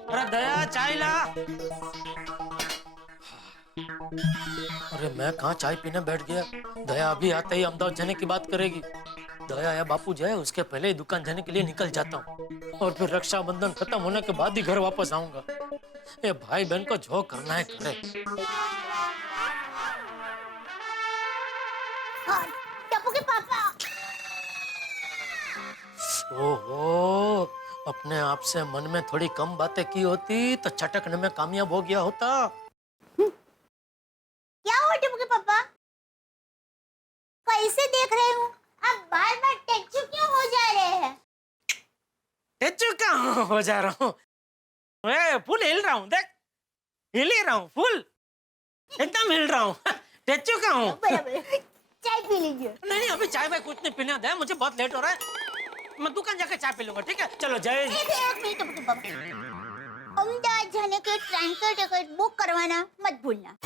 अरे दया, चाय ला। अरे मैं कहाँ चाय पीने बैठ गया। दया अभी आते ही अहमदाबाद जाने की बात करेगी। दया या बापू जाए उसके पहले ही दुकान जाने के लिए निकल जाता हूँ और फिर रक्षाबंधन खत्म होने के बाद ही घर वापस आऊंगा। ये भाई बहन को जो करना है करे। टप्पू के पापा। ओहो, अपने आप से मन में थोड़ी कम बातें की होती तो चटकने में कामयाब हो गया होता। क्या हुआ टप्पू के पापा? कैसे देख रहे हूँ? आप बार बार टेंशन क्यों हो जा रहे हैं? टेंशन कहाँ हो जा रहा हूँ? फुल हिल रहा हूँ, देख हिल ही रहा हूँ, फुल एकदम हिल रहा हूँ। टेंशन कहाँ हूँ? चाय पी लीजिए। नहीं, अभी चाय में कुछ नहीं पीना है, मुझे बहुत लेट हो रहा है। मैं दुकान जाकर चाय पी लूंगा, ठीक है? चलो जय। एक मिनट टप्पू के पापा, अहमदाबाद जाने के ट्रेन का टिकट बुक करवाना मत भूलना।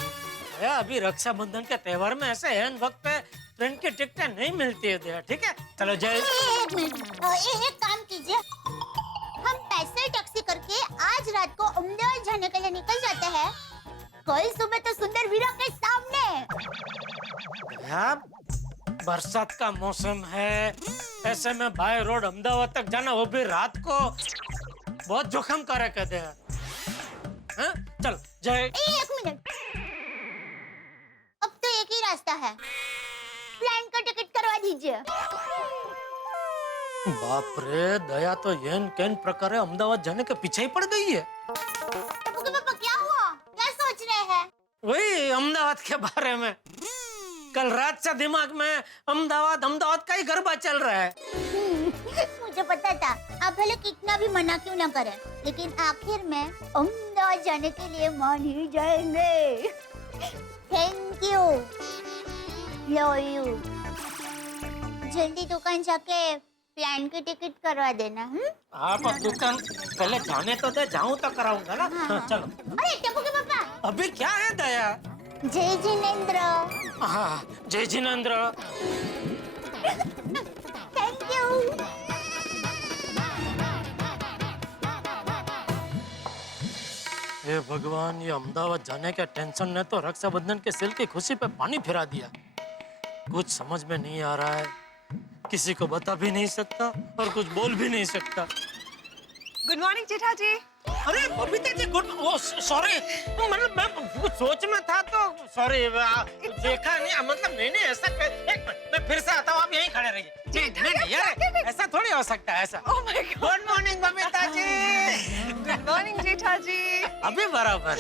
अभी रक्षाबंधन के त्योहार में ऐसे एन वक्त पे ट्रेन की टिकटें नहीं मिलती है दया, ठीक है? चलो जय। एक मिनट, एक काम कीजिए, हम पैसे टैक्सी करके आज रात को अहमदाबाद जाने के लिए निकल जाते हैं। कल सुबह तो सुंदर वीरा के सामने। बरसात का मौसम है, ऐसे में बाय रोड अहमदाबाद तक जाना, वो भी रात को, बहुत जोखिम कारक है दया। चल जय। एक मिनट, अब तो एक ही रास्ता है, प्लेन का टिकट करवा दीजिए। बाप रे, दया तो येन केन प्रकार अहमदाबाद जाने के पीछे ही पड़ गई है। पापा क्या हुआ? क्या सोच रहे हैं? वही अहमदाबाद के बारे में। कल रात से दिमाग में अहमदाबाद का ही गरबा चल रहा है। मुझे पता था, आप भले कितना भी मना क्यों ना करें, लेकिन आखिर में अहमदाबाद जाने के लिए मान ही जाएंगे। Thank you, love you. जल्दी दुकान जाके प्लान की टिकट करवा देना। आप दुकान पहले जाने तो दे, जाऊं तो कराऊंगा ना। हाँ। चलो। अरे टप्पू के पापा, अभी क्या है दया? जय जिनेंद्र। हाँ, जय जिनेंद्र। Thank you. हे भगवान, ये अहमदाबाद जाने के टेंशन ने तो रक्षाबंधन के सेल की खुशी पे पानी फिरा दिया। कुछ समझ में नहीं आ रहा है, किसी को बता भी नहीं सकता और कुछ बोल भी नहीं सकता। गुड मॉर्निंग जेठा जी। अरे बबीता जी, गुड। सॉरी, मतलब मैं कुछ सोच में था तो सॉरी, देखा नहीं, मतलब नहीं ऐसा। एक मिनट, मैं फिर से आता हूँ, आप यहीं खड़े रहिए। नहीं यार, ऐसा थोड़ी हो सकता है ऐसा। Good morning Babita ji. Good morning जेठा जी। अभी बराबर।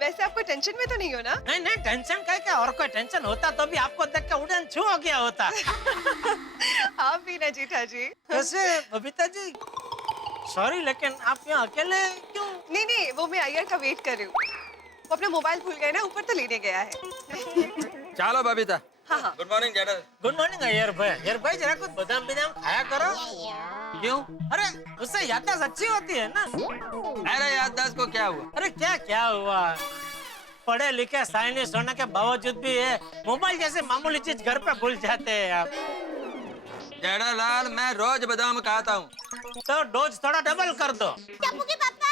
वैसे आपको टेंशन में तो नहीं हो ना? नहीं, टेंशन का क्या, और कोई टेंशन होता तो भी आपको देख के उड़न छू हो गया होता। आप भी ना जेठा जी। वैसे बबीता जी, सॉरी, लेकिन आप यहाँ अकेले क्यों? नहीं, वो मैं अय्यर का वेट कर रही हूँ। वो अपना मोबाइल भूल गए ना, ऊपर तो लेने गया है। चलो बबीता। हाँ। गुड मॉर्निंग जेठा। गुड मॉर्निंग अय्यर भाई, जरा कुछ बादाम खाया करो। क्यों? अरे उससे याददाश्त अच्छी होती है ना। अरे याददाश्त को क्या हुआ? अरे क्या हुआ? पढ़े लिखे साइंटिस्ट होने के बावजूद भी है मोबाइल जैसे मामूली चीज घर पे भूल जाते हैं आप। जेठालाल, मैं रोज बादाम खाता हूँ। तो डोज थोड़ा डबल कर दो। टप्पू के पापा,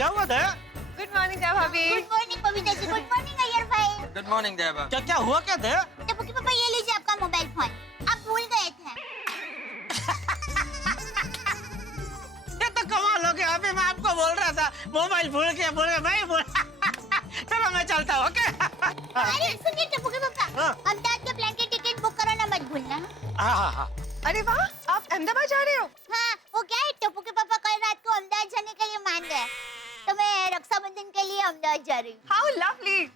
क्या हुआ दया? गुड मॉर्निंग दया भाभी। Good morning Babita ji, good morning Iyer भाई। गुड मॉर्निंग देवा। क्या क्या हुआ क्या दया? टप्पू के पापा ये लीजिए आपका मोबाइल फोन, आप भूल गए थे। ये तो कमाल हो गया, अभी मैं आपको बोल रहा था मोबाइल भूल गया मैं भूल चलो मैं चलता हूँ, ओके? अरे सुनिए टप्पू के पापा, हाँ। अहमदाबाद के प्लेन की टिकट बुक कराना मत भूलना। हाँ। अरे वाह, आप अहमदाबाद जा रहे हो? हाँ, वो क्या है, टप्पू के पापा कल रात को अहमदाबाद जाने के लिए मान गए, तो मैं रक्षाबंधन के लिए अहमदाबाद जा रही हूँ। How lovely.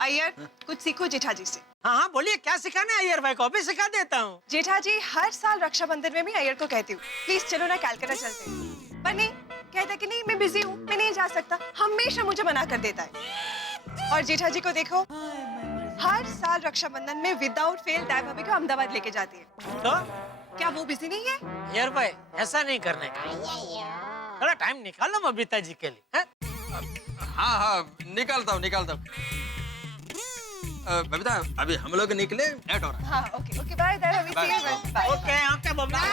अय्यर, कुछ सीखो जेठाजी से। हाँ बोलिए, क्या सिखाना है अय्यर भाई को? अभी सिखा देता हूँ। जेठाजी हर साल रक्षाबंधन में मैं अय्यर को कहती हूँ, प्लीज चलो ना कलकत्ता चलते हैं। पर नहीं, कहता है कि नहीं मैं बिजी हूँ, मैं नहीं जा सकता, हमेशा मुझे मना कर देता है। और जेठाजी को देखो, हर साल रक्षाबंधन में विदाउट फेल दया भाभी को अहमदाबाद लेके जाती है। तो क्या वो बिजी नहीं है? अय्यर भाई ऐसा नहीं करने का, थोड़ा टाइम निकालो बबीता जी के लिए। हाँ निकालता हूँ। बबीता अभी हम लोग निकले, लेट हो रहा है। हाँ ओके ओके, बाय दया भाभी, see you, bye. Okay Babita. क्या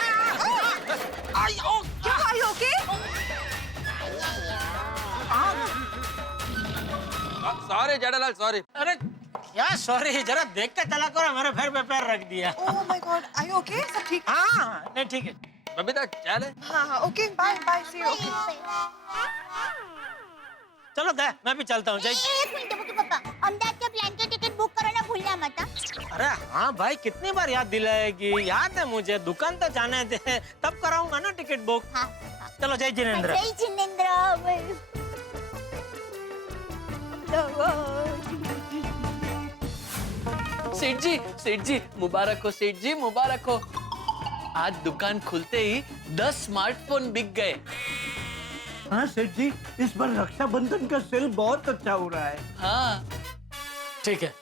आई ओके? Sorry Jethalal, sorry. अरे क्या सॉरी, जरा देख के चला करो, मेरे पैर पे पैर रख दिया। Oh my god, I okay? सब ठीक? हाँ नहीं ठीक है। बबीता चले। हाँ okay, bye bye, see you, okay. चलो दया, मैं भी चलता हूँ। एक मिनट टप्पू के पापा, अहमदाबाद के प्लेन की टिकट बुक कराना भूलना मत। अरे हाँ भाई, कितनी बार याद दिलाएगी? याद है मुझे, दुकान तो जाने दे, तब कराऊंगा ना टिकट बुक। हाँ। चलो जय जिनेंद्र। जय जिनेंद्र। सेठ जी मुबारक हो सेठ जी, मुबारक हो। आज दुकान खुलते ही 10 स्मार्टफोन बिक गए। हाँ सेठ जी, इस बार रक्षाबंधन का सेल बहुत अच्छा हो रहा है। हाँ ठीक है।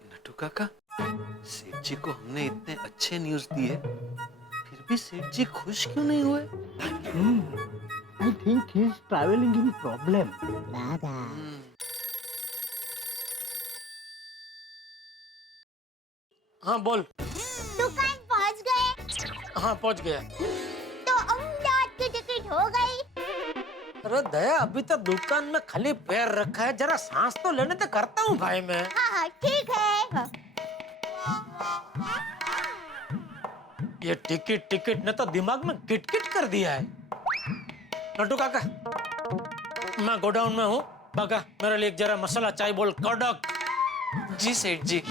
नटू काका, सेठ जी को हमने इतने अच्छे न्यूज़ दिए, फिर भी सेठ जी खुश क्यों नहीं हुए? I think he is traveling in problem. हाँ बोल। दुकान पहुंच गए? हाँ पहुंच गया। तो अहमदाबाद की टिकट हो गई? अरे दया, अभी तो दुकान में खाली पैर रखा है, जरा सांस तो लेने तो करता हूँ भाई मैं। हाँ ठीक है। ये टिकट ने तो दिमाग में किटकिट कर दिया है। नटू काका, मैं गोडाउन में हूँ, काका मेरे लिए जरा मसाला चाय बोल, कड़क। जी सेठ जी।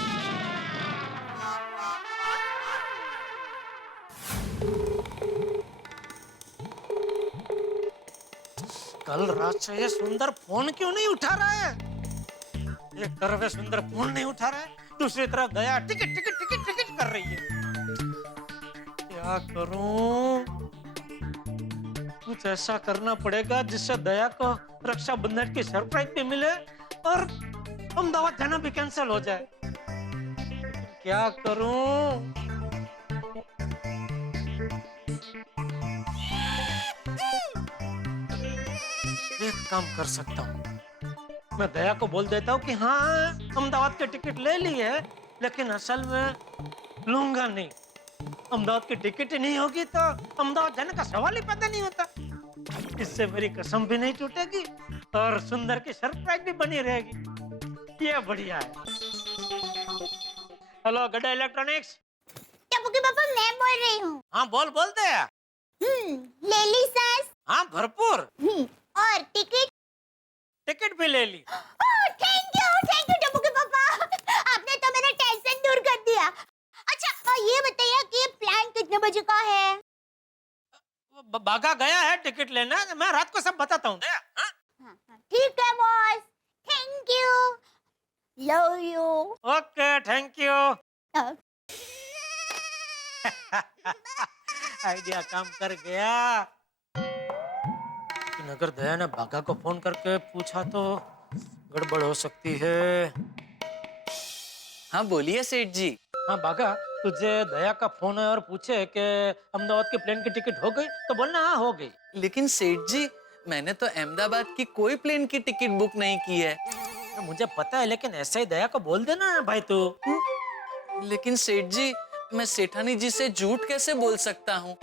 कल रात से ये सुंदर फोन क्यों नहीं उठा रहा है? ये करवे सुंदर फोन नहीं उठा रहा है, दूसरी तरफ दया टिकट कर रही है। क्या करूं? कुछ ऐसा करना पड़ेगा जिससे दया को रक्षाबंधन की सरप्राइज भी मिले और अहमदाबाद जाना भी कैंसिल हो जाए। क्या करूं? एक काम कर सकता हूँ, मैं दया को बोल देता हूँ कि हाँ अहमदाबाद की टिकट ले ली है, लेकिन असल में लूंगा नहीं। अहमदाबाद की टिकट ही नहीं होगी तो अहमदाबाद जाने का सवाल ही पैदा नहीं होता। इससे मेरी कसम भी नहीं टूटेगी और सुंदर की सरप्राइज भी बनी रहेगी। ये बढ़िया है। हेलो गड्ढा इलेक्ट्रॉनिक्स। टप्पू के पापा, मैं बोल रही हूँ। हाँ बोल दया। ले ली सांस? हाँ भरपूर। और टिकट भी ले ली। थैंक यू टप्पू के पापा, आपने तो मेरा टेंशन दूर कर दिया। अच्छा ये बताइए कि ये प्लान कितने बजे का है? बागा गया है टिकट लेना, मैं रात को सब बताता हूँ दया। ठीक है boss, thank you, love you. Okay thank you. Idea काम कर गया। लेकिन अगर दया ने बागा को फोन करके पूछा तो गड़बड़ हो सकती है। हाँ बोलिए सेठ जी। हाँ बागा, तुझे दया का फोन है और पूछे कि अहमदाबाद के प्लेन की टिकट हो गई तो बोलना हाँ हो गई। लेकिन सेठ जी, मैंने तो अहमदाबाद की कोई प्लेन की टिकट बुक नहीं की है। मुझे पता है, लेकिन ऐसे ही दया को बोल देना भाई तू। लेकिन सेठ जी, मैं सेठानी जी से झूठ कैसे बोल सकता हूँ?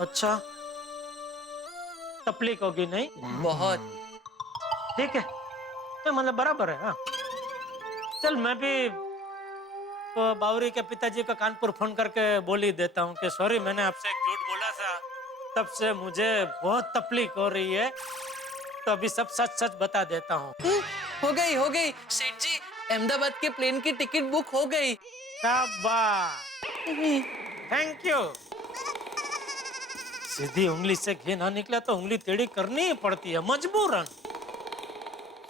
अच्छा, तकलीफ होगी नहीं? बहुत। ठीक है, तो मतलब बराबर है। हाँ, चल मैं भी तो बावरी के पिताजी का कानपुर फोन करके बोल ही देता हूँ कि सॉरी, मैंने आपसे एक झूठ बोला था, तब से मुझे बहुत तकलीफ हो रही है, तो अभी सब सच सच बता देता हूँ। हो गई सेठ जी, अहमदाबाद के प्लेन की टिकट बुक हो गई। शाबाश, थैंक यू। सीधी उंगली से घी ना निकला तो उंगली टेढ़ी करनी ही पड़ती है, मजबूरन।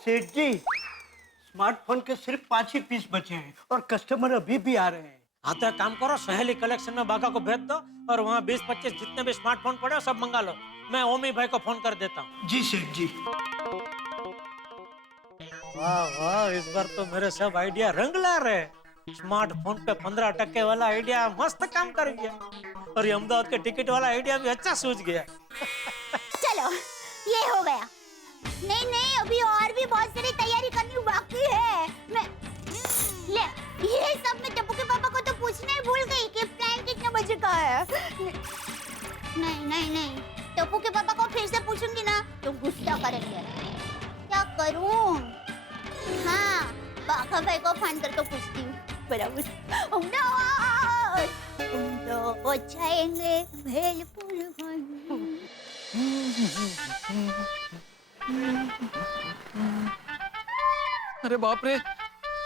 सेठ जी, स्मार्टफोन के सिर्फ 5 ही पीस बचे हैं और कस्टमर अभी भी आ रहे हैं। हाँ तो एक काम करो, सहेली कलेक्शन में बागा को भेज दो और वहाँ 20-25 जितने भी स्मार्टफोन पड़े हो सब मंगा लो। मैं ओमी भाई को फोन कर देता हूँ। जी सेठ जी। वाह वाह, इस बार तो मेरे सब आइडिया रंग ला रहे। स्मार्टफोन पे 15% वाला आइडिया मस्त काम कर गया और ये अहमदाबाद के टिकट वाला आइडिया भी अच्छा सूझ गया। चलो ये हो गया। नहीं नहीं, अभी और भी बहुत सारी तैयारी करनी बाकी है। मैं ले ये सब मैं टप्पू के पापा को तो पूछना ही भूल गई कि प्लान कितने बजे का है। नहीं नहीं नहीं, टप्पू के पापा को फिर से पूछूंगी ना तो गुस्सा करेंगे। क्या करूं? हाँ, बाघा भाई को फोन करके पूछती हूँ। बराबर। तो जाएंगे भेलपुर। अरे बाप रे,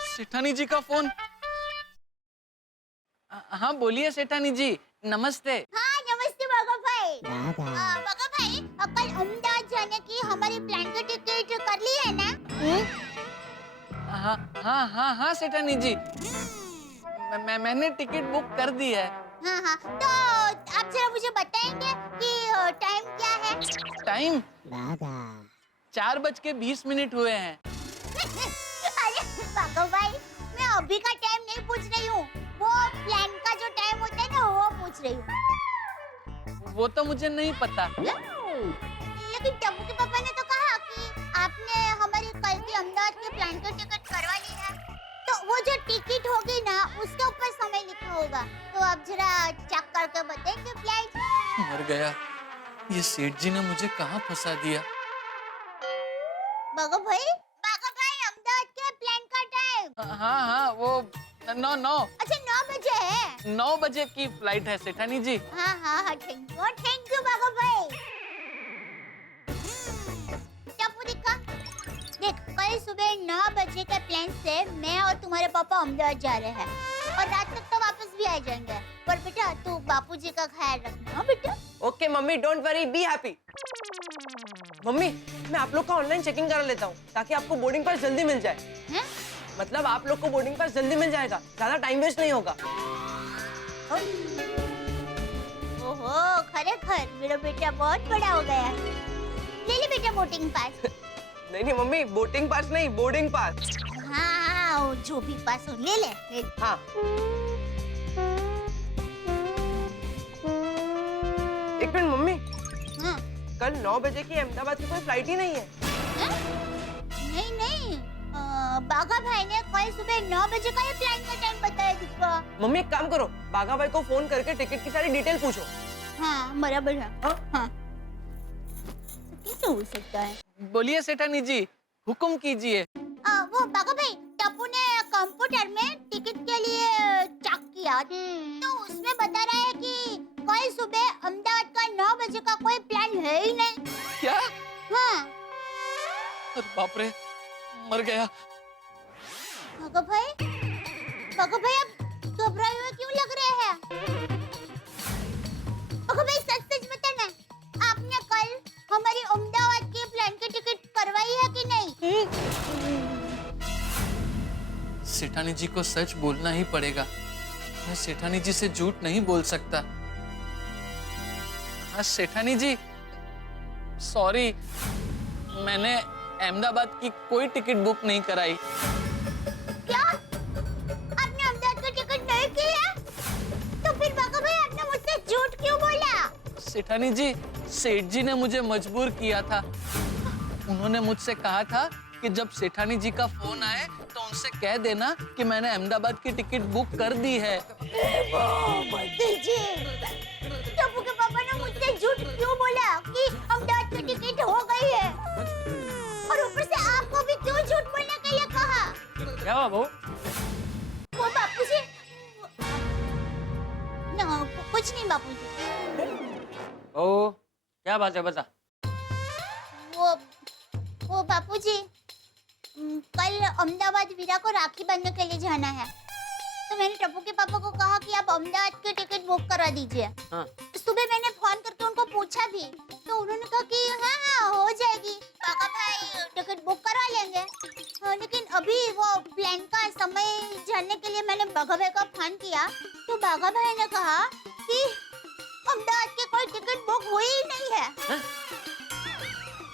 सेठानी जी का फोन। हाँ बोलिए सेठानी जी, नमस्ते। हाँ नमस्ते बाघा भाई। बाघा भाई, कल अहमदाबाद जाने की हमारी प्लान की टिकट कर ली है ना? हाँ सेठानी जी, मैंने टिकट बुक कर दी है। हाँ हाँ, तो आप जरा मुझे बताएंगे कि टाइम क्या है? टाइम 4:20 हुए हैं। अरे बाघा भाई, मैं अभी का टाइम नहीं पूछ रही हूँ, वो प्लान का जो टाइम होता है ना वो पूछ रही हूँ। वो तो मुझे नहीं पता। लेकिन टप्पू के पापा ने तो कहा कि आपने हमारी कल की अहमदाबाद के प्लान की टिकट करवा ली है, तो वो जो टिकट होगी ना उसके ऊपर समय लिखा होगा, तो आप जरा चेक करके बताएंगे प्लीज। मर गया, ये सेठ जी ने मुझे कहाँ फंसा दिया। बाघा भाई अहमदाबाद के प्लान का टाइम। हाँ वो 9। अच्छा 9 बजे है। 9 बजे की फ्लाइट है सेठानी जी। हाँ थैंक यू बाघा भाई। टप्पू दिखा, देख कल सुबह 9 बजे के प्लेन से मैं और तुम्हारे पापा अहमदाबाद जा रहे हैं और रात तक तो वापस भी आ जाएंगे। पर बेटा तू बापूजी का ख्याल रखना बेटा। Okay mummy, don't worry, be happy. Mummy, मैं आप लोग का ऑनलाइन चेकिंग करा लेता हूँ ताकि आपको बोर्डिंग पास जल्दी मिल जाए। हैं? मतलब आप लोग को बोर्डिंग पास जल्दी मिल जाएगा, ज्यादा टाइम वेस्ट नहीं होगा। हाँ? ओहो, खरेखर मेरा बेटा बहुत बड़ा हो गया। ले ले बेटा बोर्डिंग पास। नहीं मम्मी, बोटिंग पास नहीं, बोर्डिंग पास। हाँ, जो भी पास हो ले ले। हाँ। एक मिनट मम्मी, कल 9 बजे की अहमदाबाद की कोई फ्लाइट ही नहीं है। नहीं, बाघा भाई ने कल सुबह 9 बजे का ये प्लान का टाइम बताया दिखा। मम्मी एक काम करो, बाघा भाई को फोन करके टिकट की सारी डिटेल पूछो। हाँ बराबर है। हाँ। कैसे हो सकता है? बोलिए सेठानी जी, हुक्म कीजिए। वो बाघा भाई, टप्पू ने कंप्यूटर में टिकट के लिए चेक किया तो उसमें बता रहा है कि कल सुबह अहमदाबाद का 9 बजे का कोई प्लान है ही नहीं। क्या? हाँ। अरे बाप रे, मर गया। बाघा भाई आप घबराए हुए क्यों लग रहे हैं? बाघा भाई सच बताना, आपने कल हमारी अहमदाबाद की प्लान की टिकट करवाई है कि नहीं? सेठानी जी को सच बोलना ही पड़ेगा, मैं सेठानी जी से झूठ नहीं बोल सकता। हाँ सेठानी जी, सॉरी, मैंने अहमदाबाद की कोई टिकट बुक नहीं कराई। क्या? आपने अहमदाबाद की टिकट नहीं की है? तो फिर बाघा भाई आपने मुझसे झूठ क्यों बोला? सेठानी जी, सेठ जी ने मुझे मजबूर किया था। उन्होंने मुझसे कहा था कि जब सेठानी जी का फोन आए तो उनसे कह देना कि मैंने अहमदाबाद की टिकट बुक कर दी है। टप्पू के पापा ने मुझसे झूठ क्यों बोला कि अहमदाबाद की टिकट हो गई है? और ऊपर से आपको भी क्यों झूठ बोलने के लिए कहा? क्या हुआ बहू? वो बापूजी ना, कुछ नहीं बापूजी। ओ क्या बात है बता। वो बापूजी, कल अहमदाबाद वीरा को राखी बांधने के लिए जाना है, तो मैंने टप्पू के पापा को कहा कि आप अहमदाबाद की टिकट बुक करा दीजिए। हाँ। सुबह मैंने फोन करके उनको पूछा भी, तो उन्होंने कहा कि हाँ हो जाएगी, पापा भाई टिकट बुक करवा लेंगे। हाँ, लेकिन अभी वो प्लान का समय जानने के लिए मैंने बाघा भाई का फोन किया, तो बाघा भाई ने कहा कि अहमदाबाद की कोई टिकट बुक हुई ही नहीं है।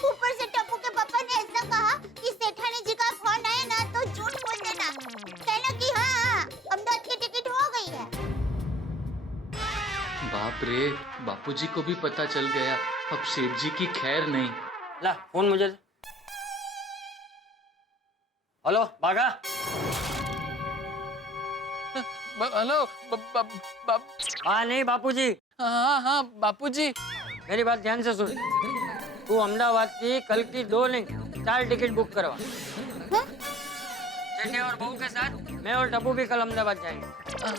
ऊपर से टप्पू के पापा ने ऐसा कहा कि सेठानी जी का फोन आया ना तो झूठ बोल देना, कहना कि हाँ अहमदाबाद की टिकट हो गई है। बाप रे, बापूजी को भी पता चल गया। अब सेठ जी की खैर नहीं। ला फोन मुझे। हेलो बागा। हेलो हाँ नहीं बापूजी। हाँ हाँ बापूजी। मेरी बात ध्यान से सुन। तू अहमदाबाद की कल की 2 नहीं 4 टिकट बुक करवा। जेठे और बहू के साथ मैं और टप्पू भी कल अहमदाबाद जाएंगे।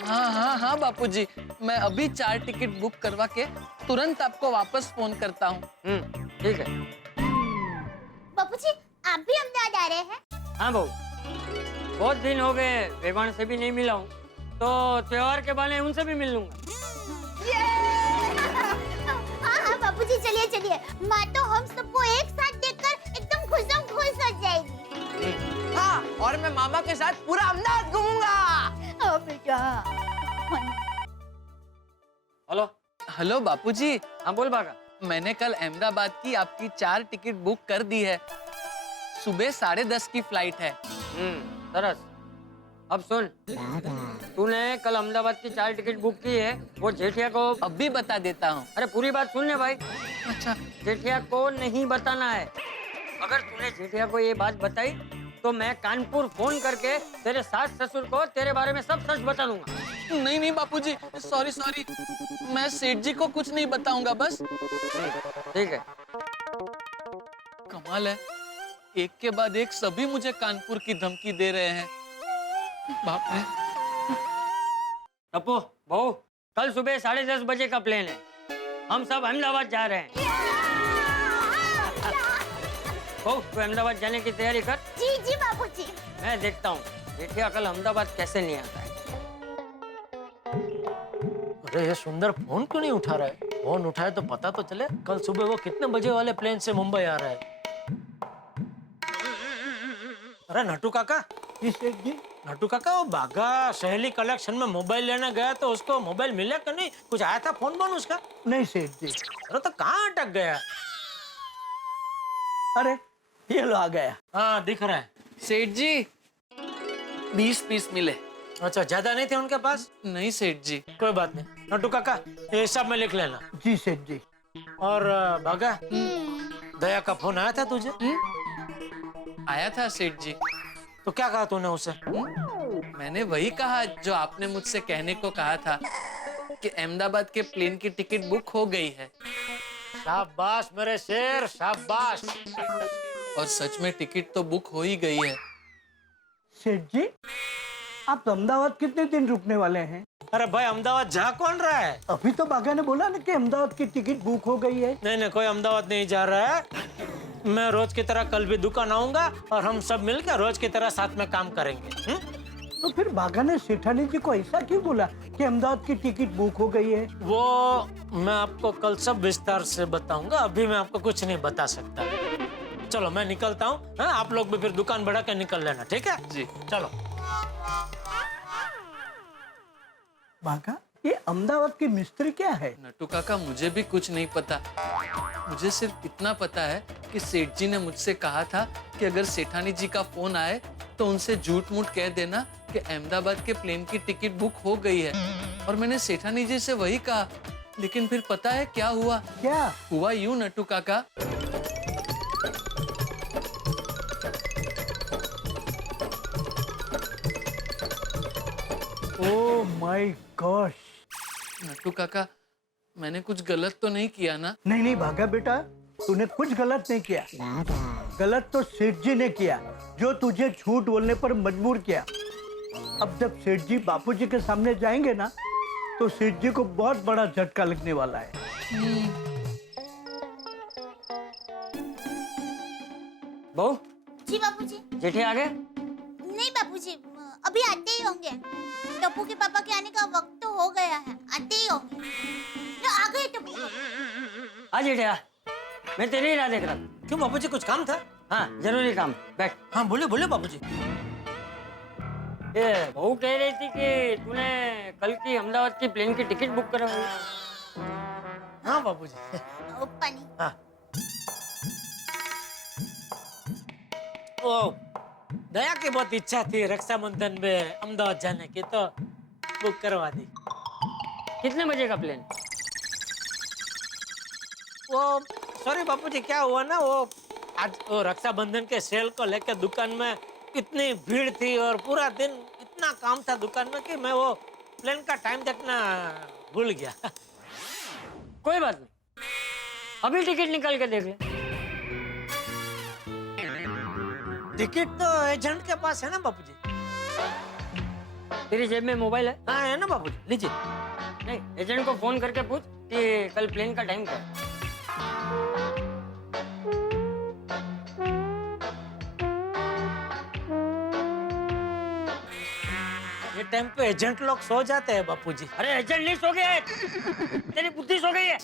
हाँ हाँ हाँ बापूजी, मैं अभी 4 टिकट बुक करवा के तुरंत आपको वापस फोन करता हूँ। ठीक है। बापूजी आप भी अहमदाबाद आ रहे हैं? हाँ बहू, बहुत दिन हो गए वेवान से भी नहीं मिला हूँ, तो त्योहार के बहाने उनसे भी मिल लूंगा। हाँ बापूजी चलिए चलिए, माँ तो हम सबको एक साथ देखकर एकदम खुश हो जाएगी। हाँ, और मैं मामा के साथ पूरा अहमदाबाद घूमूंगा। बेटा। हेलो हेलो बापूजी। हाँ बोल बागा। मैंने कल अहमदाबाद की आपकी 4 टिकट बुक कर दी है। सुबह 10:30 की फ्लाइट है। सरस। अब सुन, तूने कल अहमदाबाद की 4 टिकट बुक की है, वो जेठिया को अभी बता देता हूँ। अरे पूरी बात सुन ले भाई। अच्छा। जेठिया को नहीं बताना है। अगर तूने जेठिया को ये बात बताई तो मैं कानपुर फोन करके तेरे सास ससुर को तेरे बारे में सब सच बता दूंगा। नहीं नहीं बापूजी, सॉरी, मैं सेठ जी को कुछ नहीं बताऊंगा बस। ठीक है। कमाल है, एक के बाद एक सभी मुझे कानपुर की धमकी दे रहे हैं। बाप रे। टप्पू बहू, कल सुबह 10:30 बजे का प्लेन है, हम सब अहमदाबाद जा रहे हैं। बहू तू अहमदाबाद जाने की तैयारी कर। जी बाबूजी। मैं देखता हूँ जेठिया कल अहमदाबाद कैसे नहीं आता है। अरे ये सुंदर फोन क्यों नहीं उठा रहा है? फोन उठाए तो पता तो चले कल सुबह वो कितने बजे वाले प्लेन से मुंबई आ रहा है। अरे नटू काका। नटू काका, वो बागा सहेली कलेक्शन में मोबाइल लेने गया तो उसको मोबाइल मिला कि नहीं? कुछ आया था फोन बोन उसका? नहीं सेठ जी। अरे तो कहाँ अटक गया? अरे ये लो आ गया। हाँ दिख रहा है। सेठ जी 20 पीस मिले। अच्छा, ज्यादा नहीं थे उनके पास? नहीं सेठ जी। कोई बात नहीं नटू काका, ये सब में लिख लेना। जी सेठ जी। और बागा, दया का फोन आया था तुझे? आया था सेठ जी। तो क्या कहा तूने उसे? मैंने वही कहा जो आपने मुझसे कहने को कहा था कि अहमदाबाद के प्लेन की टिकट बुक हो गई है। शाबाश मेरे शेर, शाबाश। और सच में टिकट तो बुक हो ही गई है। सेठ जी, आप अहमदाबाद कितने दिन रुकने वाले हैं? अरे भाई अहमदाबाद जा कौन रहा है? अभी तो बागा ने बोला ना कि अहमदाबाद की टिकट बुक हो गई है। नहीं कोई अहमदाबाद नहीं जा रहा है। मैं रोज की तरह कल भी दुकान आऊंगा और हम सब मिलकर रोज की तरह साथ में काम करेंगे। तो फिर बागा ने सेठानी जी को ऐसा क्यों बोला कि अहमदाबाद की टिकट बुक हो गई है? वो मैं आपको कल सब विस्तार से बताऊंगा, अभी मैं आपको कुछ नहीं बता सकता। चलो मैं निकलता हूँ। आप लोग भी फिर दुकान बढ़ा के निकल लेना, ठीक है? जी चलो। बागा, ये अहमदाबाद की मिस्त्री क्या है? नटू काका, मुझे भी कुछ नहीं पता। मुझे सिर्फ इतना पता है कि सेठ जी ने मुझसे कहा था कि अगर सेठानी जी का फोन आए तो उनसे झूठ मूठ कह देना कि अहमदाबाद के प्लेन की टिकट बुक हो गई है। और मैंने सेठानी जी से वही कहा, लेकिन फिर पता है क्या हुआ? क्या हुआ? यूं नटू काका, ओह माय गॉश। नटू काका, मैंने कुछ गलत तो नहीं किया ना? नहीं नहीं भागा बेटा, तूने कुछ गलत नहीं किया। गलत तो सेठ जी ने किया, जो तुझे झूठ बोलने पर मजबूर किया। अब जब सेठ जी बापूजी के सामने जाएंगे ना, तो सेठ जी को बहुत बड़ा झटका लगने वाला है। बहू जी बापूजी। जेठी आ गए? नहीं बापूजी, अभी आते ही होंगे। टप्पू के पापा के आने का वक्त तो हो गया है, आते ही होंगे। लो, आ गए टप्पू। आ जेठी आ, मैं तेरी ही राह देख रहा था। क्यों बापूजी, कुछ काम था? हाँ जरूरी काम, बैठ। हाँ बोले बोले बापूजी। ये बहू कह रही थी कि तूने कल की अहमदाबाद की प्लेन की टिकट बुक करा हुई। हाँ बापूजी। ओ, पानी। हाँ। ओ, दया की बहुत इच्छा थी रक्षाबंधन में अहमदाबाद जाने की, तो बुक करवा दी। कितने बजे का प्लेन? वो सॉरी बापूजी, क्या हुआ ना, वो आज वो रक्षाबंधन के सेल को लेकर दुकान में इतनी भीड़ थी और पूरा दिन इतना काम था दुकान में कि मैं वो प्लेन का टाइम देखना भूल गया। कोई बात नहीं, अभी टिकट निकाल के देख ले। टिकट तो एजेंट के पास है ना बापूजी? तेरी जेब में मोबाइल है? हाँ है ना बापूजी, लीजिए। नहीं, एजेंट को फोन करके पूछ कि कल प्लेन का टाइम क्या है। ये टाइम पे एजेंट लोग सो जाते हैं बापूजी। अरे एजेंट नहीं सो गया है, तेरी बुद्धि सो गई है।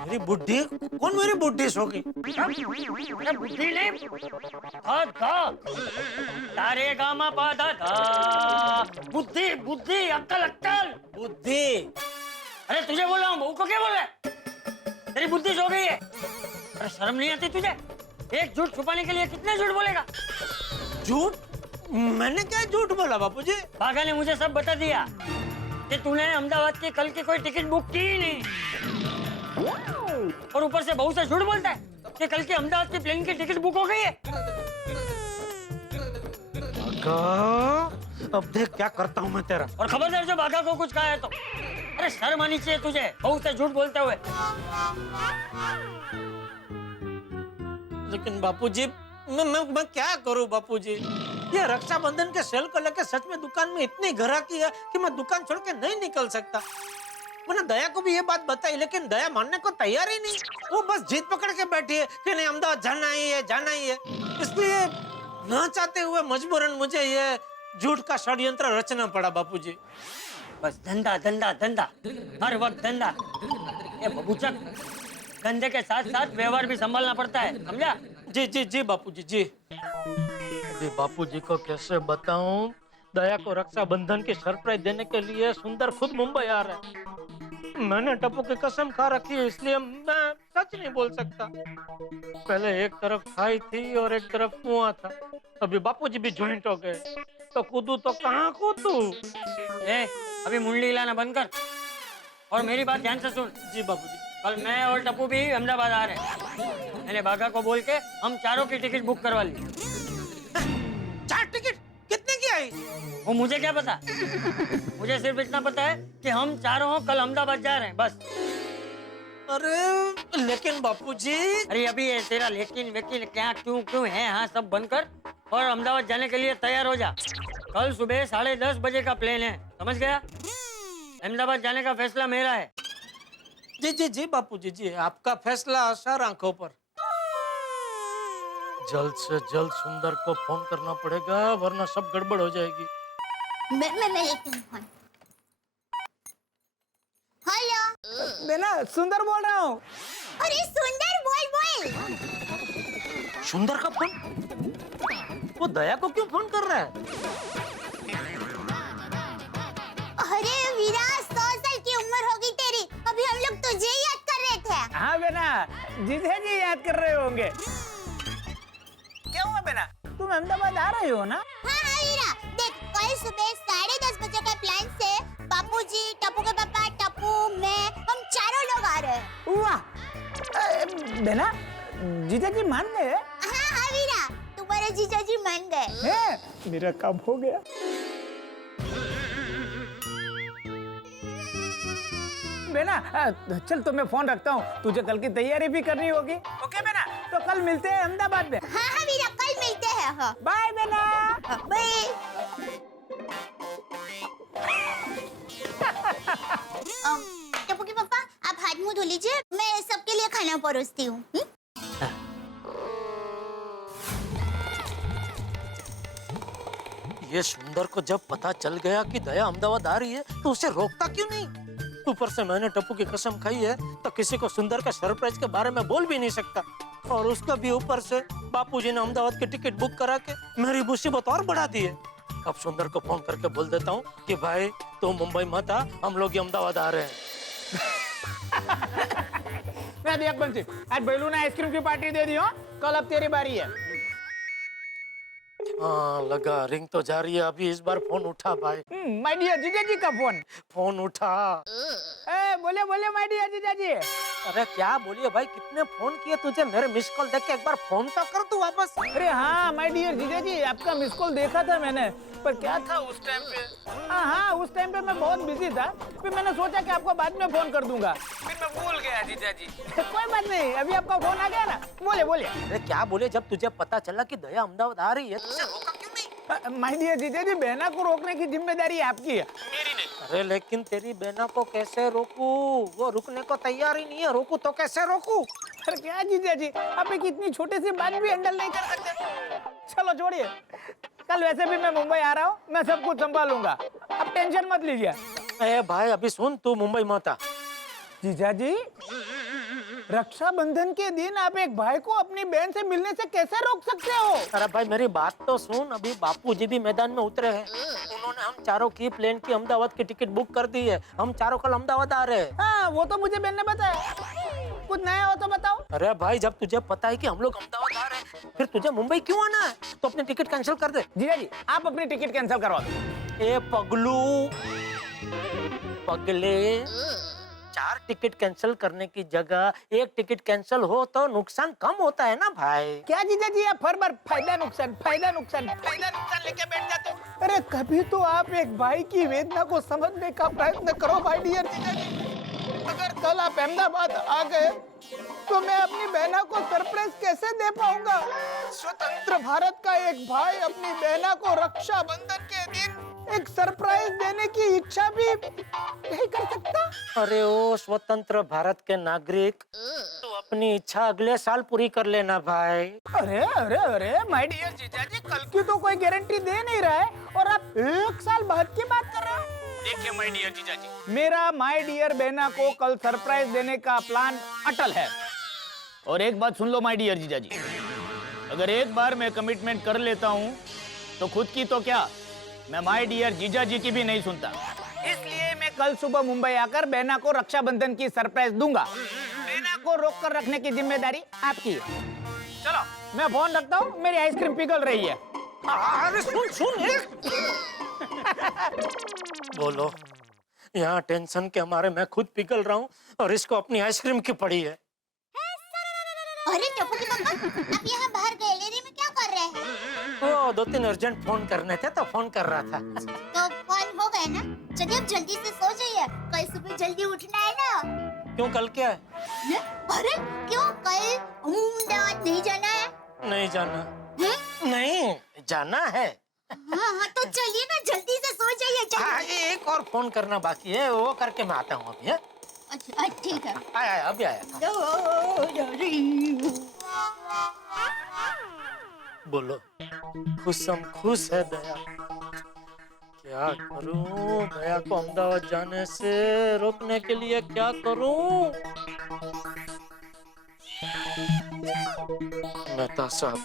मेरी बुद्धि? कौन मेरी बुद्धि सो गई? अरे बुद्धि नहीं, तारे गामा पादा धा, बुद्धि बुद्धि, अक्कल अक्कल। बुद्धि? अरे तुझे बोल रहा हूँ, बहू को क्या बोल रहा है? तेरी बुद्धि सो गई है। अरे शर्म नहीं आती तुझे? एक झूठ छुपाने के लिए कितने झूठ बोलेगा? झूठ? मैंने क्या झूठ बोला बापूजी? भागा ने मुझे सब बता दिया कि तूने अहमदाबाद की कल की कोई टिकट बुक की ही नहीं, और ऊपर से बहू से झूठ बोलता है कि कल की अहमदाबाद की प्लेन की टिकट बुक हो गई है। अब देख क्या करता हूँ मैं तेरा। और खबरदार जो भागा को कुछ कहा है तो, अरे शर्म आनी चाहिए तुझे बहू से झूठ बोलते हुए। लेकिन बापूजी मैं क्या करूं बापूजी? ये रक्षाबंधन के सेल को लेकर सच में दुकान में इतनी ग्राहकी है कि मैं दुकान छोड़ के नहीं निकल सकता। मैंने दया को भी ये बात बताई, लेकिन दया मानने को तैयार ही नहीं। वो बस जीत पकड़ के बैठी है कि नहीं अहमदाबाद जाना ही है, जाना ही है। इसलिए न चाहते हुए मजबूरन मुझे ये झूठ का षड्यंत्र रचना पड़ा बापूजी। बस धंधा धंधा धंधा, हर वक्त धंधा। ये बबूचक, धंधे के साथ साथ व्यवहार भी संभालना पड़ता है, समझा? जी जी जी बापूजी जी। अभी बापूजी को कैसे बताऊं? दया को रक्षाबंधन की सरप्राइज देने के लिए सुंदर खुद मुंबई आ रहा है। मैंने टप्पू की कसम खा रखी है, इसलिए मैं सच नहीं बोल सकता। पहले एक तरफ खाई थी और एक तरफ कुआं था, अभी बापूजी भी ज्वाइंट हो गए, तो कूदू तो कहाँ कूदू? अभी मुंडली हिलाना बंद कर और मेरी बात ध्यान से सुन। जी बापूजी। कल मैं और टप्पू भी अहमदाबाद आ रहे हैं। मैंने बागा को बोल के हम चारों की टिकट बुक करवा ली। 4 टिकट? कितने की आई? वो मुझे क्या पता, मुझे सिर्फ इतना पता है कि हम चारों कल अहमदाबाद जा रहे हैं, बस। अरे लेकिन बापूजी। अरे अभी ये तेरा लेकिन वेकिन क्या क्यों क्यों है, हाँ सब बंद कर और अहमदाबाद जाने के लिए तैयार हो जा। कल सुबह 10:30 बजे का प्लेन है, समझ गया? अहमदाबाद जाने का फैसला मेरा है। जी जी जी बापूजी जी, आपका फैसला सर आंखों पर। जल्द से जल्द सुंदर को फोन करना पड़ेगा, वरना सब गड़बड़ हो जाएगी। मैं लेती हूँ फोन। हेलो बेना, सुंदर बोल रहा हूँ। अरे सुंदर बोल बोल। सुंदर का फोन? वो दया को क्यों फोन कर रहा है? अरे वीरा, 100 साल की उम्र होगी तेरी, अभी हम लोग तुझे ही याद कर रहे थे। हाँ बेना, जिसे जी याद कर रहे होंगे। क्या हुआ बेना, तुम अहमदाबाद आ रहे हो ना? हाँ वीरा, देख कल सुबह 10:30 बजे के प्लान से बापूजी, टप्पू के पापा, टप्पू, मैं, हम चारों लोग आ रहे हैं। वाह बेना, जीजा जी मान गए? हाँ वीरा, तुम्हारे जीजा जी मान गए। मेरा काम हो गया। बेना चल तो मैं फोन रखता हूँ, तुझे कल की तैयारी भी करनी होगी। ओके बेना, तो कल मिलते हैं अहमदाबाद में। हाँ हाँ वीरा, कल मिलते हैं। हाँ बाय बेना। बाय। टप्पू के पापा, आप हाथ मुंह धो लीजिए, मैं सबके लिए खाना परोसती हूँ। ये सुंदर को जब पता चल गया कि दया अहमदाबाद आ रही है तो उसे रोकता क्यों नहीं? ऊपर से मैंने टप्पू की कसम खाई है तो किसी को सुंदर का सरप्राइज के बारे में बोल भी नहीं सकता। और उसका भी ऊपर से बापूजी ने अहमदाबाद की टिकट बुक करा के मेरी मुसीबत और बढ़ा दी है। अब सुंदर को फोन करके बोल देता हूँ कि भाई तू मुंबई मत आ, हम लोग अहमदाबाद आ रहे हैं। मैं देख बंसी, आज बैलू ने आइसक्रीम की पार्टी दे दी हो, कल अब तेरी बारी है। हाँ लगा, रिंग तो जा रही है। अभी इस बार फोन उठा भाई। माय डियर जीजा जी का फोन उठा। बोले बोले माय डियर जीजा जी। अरे क्या बोलिए भाई, कितने फोन किए तुझे? मेरे मिस कॉल देख के एक बार फोन तो कर तू वापस। अरे हाँ माय डियर जीजा जी, आपका मिस कॉल देखा था मैंने, पर क्या था उस टाइम पे? हाँ उस टाइम पे मैं बहुत बिजी था, फिर मैंने सोचा कि आपको बाद में फोन कर दूंगा, फिर मैं भूल गया जीजा जी। कोई बात नहीं, अभी आपका फोन आ गया ना, बोले बोले। अरे क्या बोले, जब तुझे पता चला कि दया अहमदाबाद आ रही है तो उसे रोका क्यों नहीं? माय डियर जीजा जी, बहना को रोकने की जिम्मेदारी आपकी है, मेरी नहीं। अरे लेकिन तेरी बहना को कैसे रोकूं? वो रुकने को तैयार ही नहीं है, रोकूं तो कैसे रोकूं? अरे क्या जीजा जी, आप एक इतनी छोटी सी बात भी हैंडल नहीं कर सकते? चलो छोड़िए, कल वैसे भी मैं मुंबई आ रहा हूँ, मैं सब कुछ संभालूंगा, आप टेंशन मत लीजिए। ए भाई अभी सुन, तू मुंबई मत आ। जीजा जी, रक्षाबंधन के दिन आप एक भाई को अपनी बहन से मिलने से कैसे रोक सकते हो? अरे भाई मेरी बात तो सुन, अभी बापूजी भी मैदान में उतरे हैं। उन्होंने हम चारों की प्लेन की अहमदाबाद की टिकट बुक कर दी है, हम चारों कल अहमदाबाद आ रहे हैं। हाँ वो तो मुझे बहन ने बताया, कुछ नया हो तो बताओ। अरे भाई जब तुझे पता है कि हम लोग अहमदाबाद आ रहे हैं, फिर तुझे मुंबई क्यों आना है? तो अपनी टिकट कैंसिल कर दे। जीजा जी, आप अपनी टिकट कैंसिल करवा दो। ए पगलू पगले, 4 टिकट कैंसिल करने की जगह 1 टिकट कैंसिल हो तो नुकसान कम होता है ना भाई। क्या जीजा जी, आप हर बार फायदा नुकसान लेके बैठ जाते हो? अरे कभी तो आप एक भाई की वेदना को समझने का प्रयत्न करो भाई डियर जीजा जी। अगर कल आप अहमदाबाद आ गए तो मैं अपनी बहना को सरप्राइज कैसे दे पाऊंगा? स्वतंत्र भारत का एक भाई अपनी बहना को रक्षाबंधन के दिन एक सरप्राइज देने की इच्छा भी नहीं कर सकता। अरे ओ स्वतंत्र भारत के नागरिक, तू अपनी इच्छा अगले साल पूरी कर लेना भाई। अरे अरे अरे माय डियर जीजा जी, कल की तो कोई गारंटी दे नहीं रहा है और आप 1 साल बाद की बात कर रहे हो। देखिए माय डियर जीजा जी, मेरा माय डियर बहना को कल सरप्राइज देने का प्लान अटल है। और एक बात सुन लो माय डियर जीजा जी, अगर एक बार मैं कमिटमेंट कर लेता हूँ तो खुद की तो क्या, मैं माय डियर जीजा जी की भी नहीं सुनता। इसलिए मैं कल सुबह मुंबई आकर बहना को रक्षाबंधन की सरप्राइज दूंगा। बहना को रोक कर रखने की जिम्मेदारी आपकी है। चलो मैं फोन रखता हूँ, मेरी आइसक्रीम पिघल रही है। अरे सुन बोलो, यहाँ टेंशन के हमारे मैं खुद पिघल रहा हूँ और इसको अपनी आइसक्रीम की पड़ी है। अरे टप्पू के पापा, आप यहाँ बाहर गैलरी में क्या कर रहे हैं? वो 2-3 अर्जेंट फोन करने थे तो फोन कर रहा था। तो फोन हो गए ना, चलिए अब जल्दी से सो जाइए, कल सुबह जल्दी उठना है ना। क्यों, कल क्या है? अरे क्यों, कल अहमदाबाद नहीं जाना है? नहीं जाना। नहीं जाना है। हाँ तो चलिए ना, जल्दी से सो जाइए। एक और फोन करना बाकी है, वो करके मैं आता हूँ अभी। अच्छा ठीक है, आया अभी आया। बोलो, खुश है दया। क्या करूं, दया को अहमदाबाद जाने से रोकने के लिए क्या करूं? मेहता साहब,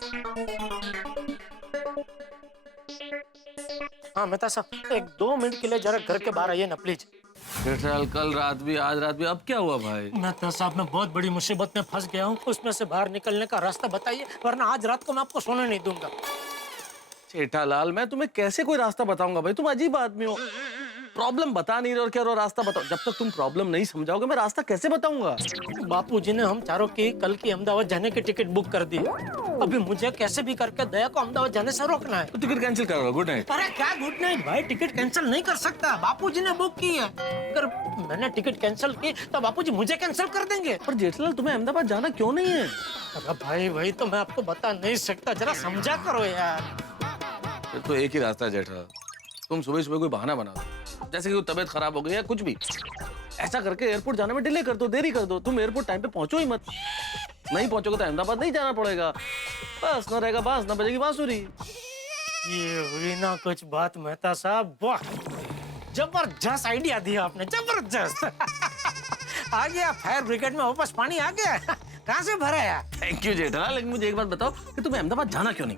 हाँ मेहता साहब, 1-2 मिनट के लिए जरा घर के बाहर आइए ना प्लीज। जेठालाल, कल रात भी आज रात भी, अब क्या हुआ भाई? मेहता साहब, मैं बहुत बड़ी मुसीबत में फंस गया हूँ, उसमें से बाहर निकलने का रास्ता बताइए, वरना आज रात को मैं आपको सोने नहीं दूंगा। जेठालाल, मैं तुम्हें कैसे कोई रास्ता बताऊंगा भाई, तुम अजीब आदमी हो। प्रॉब्लम बता नहीं रहे और क्या रहे हो, रास्ता बताओ। जब तक तुम प्रॉब्लम नहीं समझाओगे मैं रास्ता कैसे बताऊंगा? बापूजी ने हम चारों की कल की अहमदाबाद जाने की टिकट बुक कर दी। अभी मुझे कैसे भी करके दया को अहमदाबाद जाने से रोकना है। तो टिकट कैंसिल करो। Good night. अरे क्या गुड नाइट भाई, टिकट कैंसिल नहीं कर सकता, बापूजी ने बुक की है। अगर मैंने टिकट कैंसिल की तो बापूजी मुझे कैंसिल कर देंगे। पर जेठलाल तुम्हें अहमदाबाद जाना क्यों नहीं है? अरे भाई वही तो मैं आपको बता नहीं सकता, जरा समझा करो यार। फिर तो एक ही रास्ता है जेठलाल, तुम सुबह सुबह कोई बहाना बना दो, जैसे कि कोई तबीयत खराब हो गई या कुछ भी। ऐसा करके एयरपोर्ट जाने में डिले कर दो, देरी कर दो। तुम एयरपोर्ट टाइम पे पहुंचो ही मत। नहीं पहुंचोगे तो अहमदाबाद नहीं जाना पड़ेगा। बस न रहेगा बांस न बजेगी बांसुरी। ये हुई ना कुछ बात मेहता साहब, वाह जबरदस्त आइडिया दिया आपने, जबरदस्त। आ गया फायर ब्रिगेड में वापस पानी आ गया। कहाँ से भरा है? थैंक यू जेठलाल, लेकिन मुझे एक बात बताओ कि तुम्हें अहमदाबाद जाना क्यों नहीं?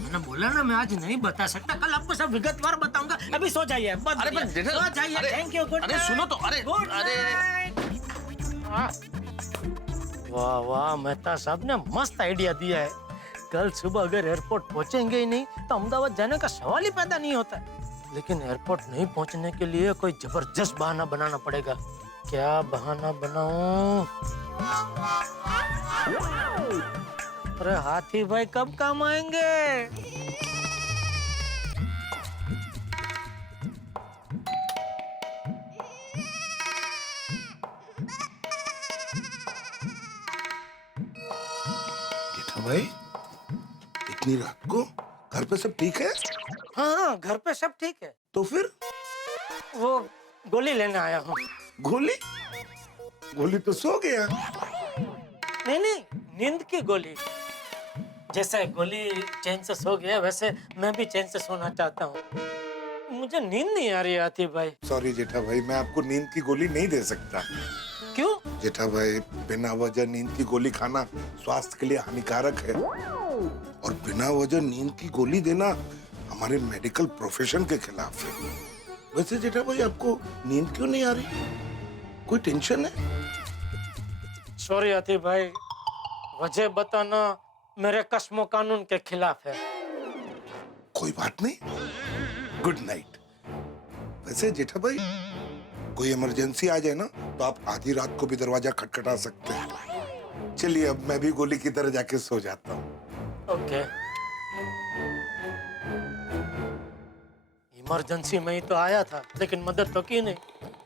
मैंने बोला ना मैं आज नहीं बता सकता, कल आपको सब विगतवार बताऊंगा। अभी सो जाइए। अरे पर जेठलाल, सो जाइए। अरे, थैंक यू। गुड अरे सुनो तो, अरे वाह वाह, मेहता साहब ने मस्त आइडिया दिया है। कल सुबह अगर एयरपोर्ट पहुंचेंगे ही नहीं तो अहमदाबाद जाने का सवाल ही पैदा नहीं होता। लेकिन एयरपोर्ट नहीं पहुंचने के लिए कोई जबरदस्त बहाना बनाना पड़ेगा। क्या बहाना बनाऊं? अरे हाथी भाई कब काम आएंगे? भाई इतनी रात को घर पे सब ठीक है? हाँ घर पे सब ठीक है। तो फिर वो गोली लेने आया हूँ। गोली? गोली तो सो गया। नहीं नहीं, नींद की गोली। जैसे गोली चैन से सो गया वैसे मैं भी चैन से सोना चाहता हूँ। मुझे नींद नहीं आ रही आती भाई। सॉरी जेठा भाई, मैं आपको नींद की गोली नहीं दे सकता। क्यों? जेठा भाई, बिना वजह नींद की गोली खाना स्वास्थ्य के लिए हानिकारक है, और बिना वजह नींद की गोली देना हमारे मेडिकल प्रोफेशन के खिलाफ है। वैसे जेठा भाई आपको नींद क्यों नहीं आ रही? कोई टेंशन है? सॉरी आतिफ भाई, वजह बताना मेरे कस्मो कानून के खिलाफ है। कोई बात नहीं, गुड नाइट। वैसे जेठा भाई कोई इमरजेंसी आ जाए ना तो आप आधी रात को भी दरवाजा खटखटा सकते हैं। चलिए अब मैं भी गोली की तरह जाके सो जाता हूँ। ओके। इमरजेंसी में ही तो आया था लेकिन मदद तो की नहीं,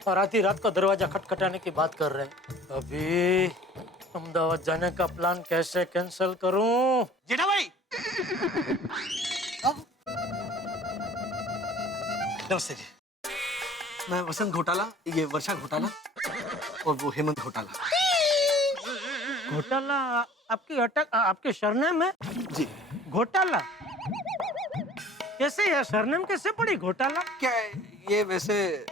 और आधी रात को दरवाजा खटखटाने की बात कर रहे हैं। अभी अहमदाबाद जाने का प्लान कैसे कैंसिल करूं? जेठा भाई नमस्ते जी, मैं वसंत घोटाला, ये वर्षा घोटाला और वो हेमंत घोटाला। घोटाला आपके सरनेम है? जी। घोटाला कैसे है? सरनेम कैसे पड़ी घोटाला? क्या है ये? वैसे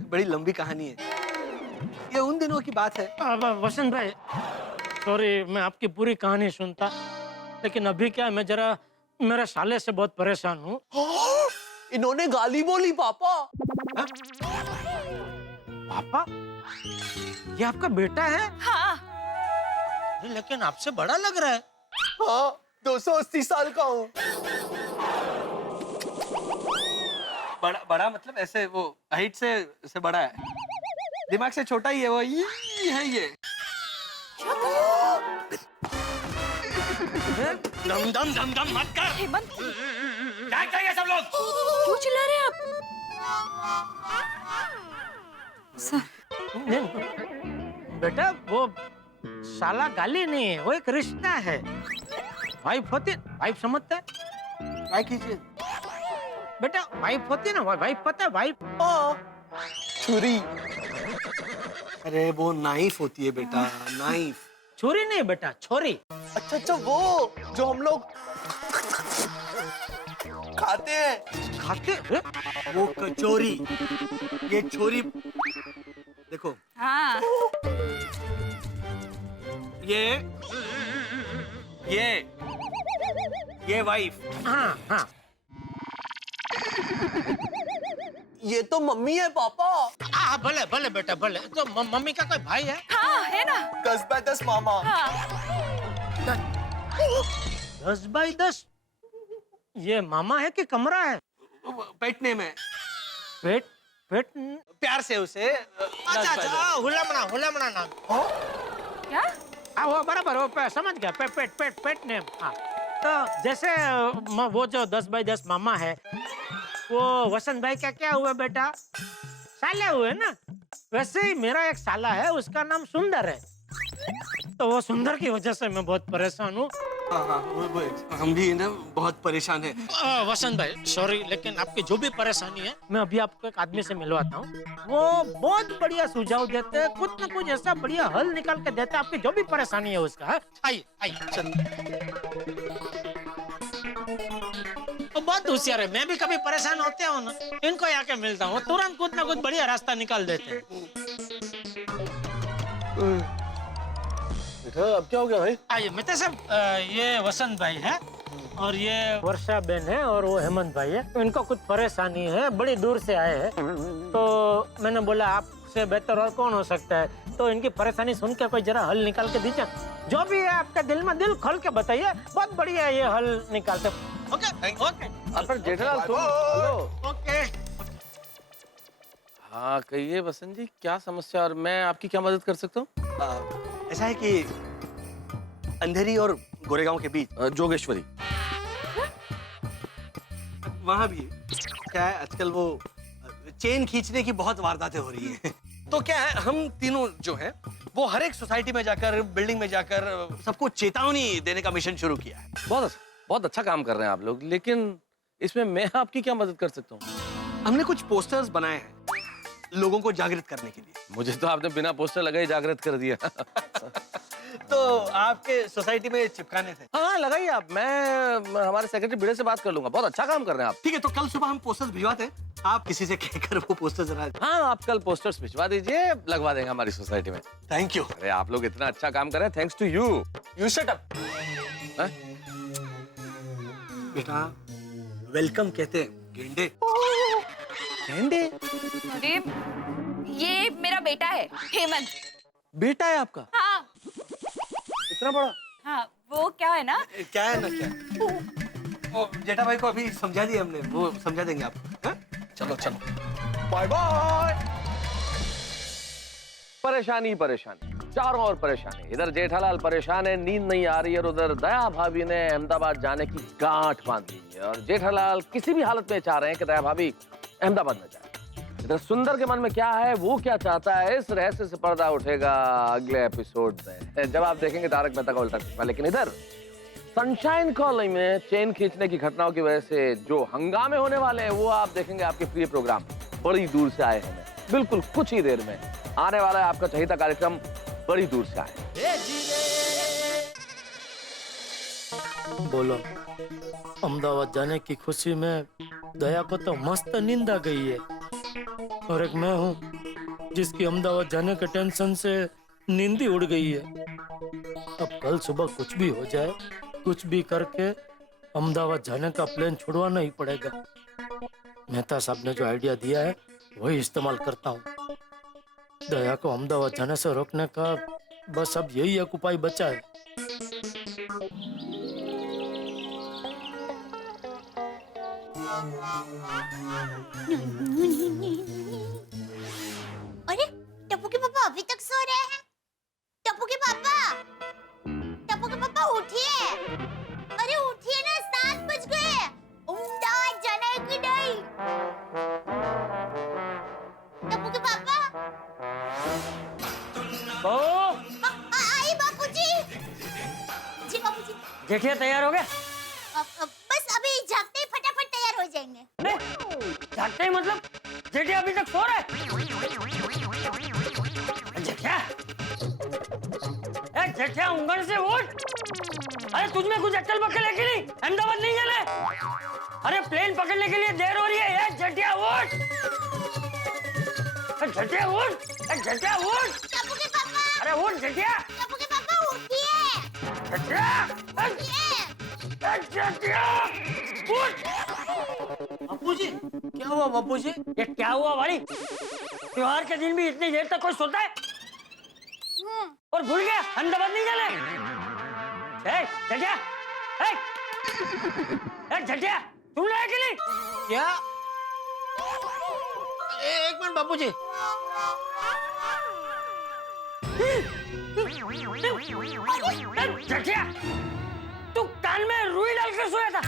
बड़ी लंबी कहानी है, ये उन दिनों की बात है। वसंत भाई सॉरी, मैं आपकी पूरी कहानी सुनता, लेकिन अभी क्या है, मैं जरा मेरे साले से बहुत परेशान हूँ। इन्होंने गाली बोली पापा। पापा? ये आपका बेटा है? हाँ। लेकिन आपसे बड़ा लग रहा है। हाँ, 280 साल का हूँ। बड़ा मतलब ऐसे वो हाइट से बड़ा है, दिमाग से छोटा ही है। वो ये है ये। दम दम दम दम मत कर। हेमंत, क्या चाहिए सब लोग? क्यों चिल्ला रहे हैं आप? बेटा वो साला गाली नहीं है, वो एक रिश्ता है। वाइफ होती, वाइफ समझता है? क्या कीजिए बेटा, वाइफ होती है ना, वाइफ पता है? वाइफ छुरी। अरे वो नाइफ होती है बेटा, नाइफ। छुरी नहीं बेटा, छोरी। अच्छा, वो जो हम लोग खाते हैं। खाते? वो कचौरी, ये छोरी देखो। हाँ। ये वाइफ। हाँ हाँ। ये तो मम्मी है पापा। भले भले बेटा भले। तो मम्मी का कोई भाई है? हाँ है ना। 10x10 मामा। हाँ। 10x10? ये मामा है कि कमरा है? पेट नेम है। पेट पेट प्यार से उसे अच्छा हुलामणा नाम क्या? वो बराबर वो समझ गया पेट नेम। हाँ तो जैसे वो जो 10 बाई 10 मामा है वो वसंत भाई का क्या हुआ बेटा, साले हुए ना। वैसे ही मेरा एक साला है, उसका नाम सुंदर है। तो वो सुंदर की वजह से मैं बहुत परेशान हूँ। वो हम भी ना बहुत परेशान है। वसंत भाई सॉरी, लेकिन आपकी जो भी परेशानी है मैं अभी आपको एक आदमी से मिलवाता हूँ। वो बहुत बढ़िया सुझाव देते हैं, कुछ न कुछ ऐसा बढ़िया हल निकाल के देते हैं आपकी जो भी परेशानी है उसका। आइए तो बहुत होशियार है। मैं भी कभी परेशान होते हूँ ना, इनको आके मिलता हूँ, तुरंत कुछ न कुछ बढ़िया रास्ता निकाल देते हैं। अब क्या हो गया भाई? आइए मित्र साहब, ये वसंत भाई है और ये वर्षा बहन है और वो हेमंत भाई है। इनको कुछ परेशानी है, बड़ी दूर से आए हैं। तो मैंने बोला आपसे बेहतर और कौन हो सकता है, तो इनकी परेशानी सुन के कोई जरा हल निकाल के दीजिए। जो भी है आपके दिल में, दिल खोल के बताइए, बहुत बढ़िया ये हल निकालते। ओके पर जेठालाल तुम हेलो। ओके हाँ कहिए वसंत जी, क्या समस्या और मैं आपकी क्या मदद कर सकता हूँ? ऐसा है कि अंधेरी और गोरेगांव के बीच जोगेश्वरी वहां भी क्या है, आजकल वो चेन खींचने की बहुत वारदातें हो रही हैं। तो क्या है, हम तीनों जो हैं वो हर एक सोसाइटी में जाकर, बिल्डिंग में जाकर सबको चेतावनी देने का मिशन शुरू किया है। बहुत अच्छा काम कर रहे हैं आप लोग, लेकिन इसमें मैं आपकी क्या मदद कर सकता हूँ? हमने कुछ पोस्टर्स बनाए हैं लोगों को जागृत करने के लिए। मुझे तो आपने बिना पोस्टर लगाए जागृत कर दिया। तो आपके सोसाइटी में चिपकाने थे। हाँ लगाइए आप, मैं हमारे सेक्रेटरी भिड़े से बात कर लूंगा। बहुत अच्छा काम कर रहे हैं आप। ठीक है, तो कल सुबह हम पोस्टर्स भिजवाते हैं, आप किसी से कहकर वो पोस्टर्स। हाँ आप कल पोस्टर्स भिजवा दीजिए, लगवा देंगे हमारी सोसाइटी में। Thank you. अरे आप लोग इतना अच्छा काम कर रहे हैं, thanks to you. You shut up. बेटा वेलकम कहते हैं गेंडे। गेंडे? अरे ये मेरा बेटा है हेमंत। बेटा है आपका? हाँ। इतना बड़ा? हाँ वो क्या है ना, क्या है ना क्या, जेठा भाई को अभी समझा दिया हमने, वो समझा देंगे आपको। चलो बाय बाय। परेशानी चारों ओर परेशानी। इधर जेठालाल परेशान है, नींद नहीं आ रही है, और उधर दया भाभी ने अहमदाबाद जाने की गांठ बांधी है और जेठालाल किसी भी हालत में चाह रहे हैं कि दया भाभी अहमदाबाद न जाए। इधर सुंदर के मन में क्या है, वो क्या चाहता है, इस रहस्य से पर्दा उठेगा अगले एपिसोड में, जब आप देखेंगे तारक मेहता का उल्टा चश्मा। लेकिन इधर सनशाइन कॉलोनी में चेन खींचने की घटनाओं की वजह से जो हंगामे होने वाले हैं वो आप देखेंगे आपके प्रिय प्रोग्राम बड़ी दूर से आए हैं। बिल्कुल कुछ ही देर में आने वाला है आपका चहेता कार्यक्रम बड़ी दूर से आए। बोलो, अहमदाबाद जाने की खुशी में दया को तो मस्त नींद आ गई है, और एक मैं हूँ जिसकी अहमदाबाद जाने के टेंशन से नींद ही उड़ गई है। अब कल सुबह कुछ भी हो जाए, कुछ भी करके अहमदाबाद जाने का प्लान छुड़वाना ही पड़ेगा। मेहता साहब ने जो आइडिया दिया है वही इस्तेमाल करता हूँ। दया को अहमदाबाद जाने से रोकने का बस अब यही एक उपाय बचा है। अरे टप्पू के पापा अभी तक सो रहे हैं। टप्पू के पापा उठिए। अरे उठिए ना, 7 बज गए। अहमदाबाद जाना है कि नहीं? टप्पू के पापा। आई बापूजी। जी बापूजी। जेठिया तैयार हो गया? बस अभी जागते ही फटाफट तैयार हो जाएंगे। जागते ही मतलब जेठिया अभी तक सो रहा है? जेठिया उंगल से उठ। अरे तुझमें कुछ अक्ल बक्कल है कि नहीं? अहमदाबाद नहीं जाना? अरे प्लेन पकड़ने के लिए देर हो रही है। जेठिया उठ। जेठिया उठ। जेठिया उठ। टप्पू के पापा। अरे उठ जेठिया। टप्पू के पापा उठिए। बापूजी क्या हुआ? बापूजी ये क्या हुआ भाई? त्योहार के दिन भी इतनी देर तक कोई सोता है? और भूल गया अहमदाबाद नहीं जाना? झटिया सुन रहा है कि नहीं? क्या? एक मिनट बापूजी। जठिया, तू कान में रुई डाल के सोया था?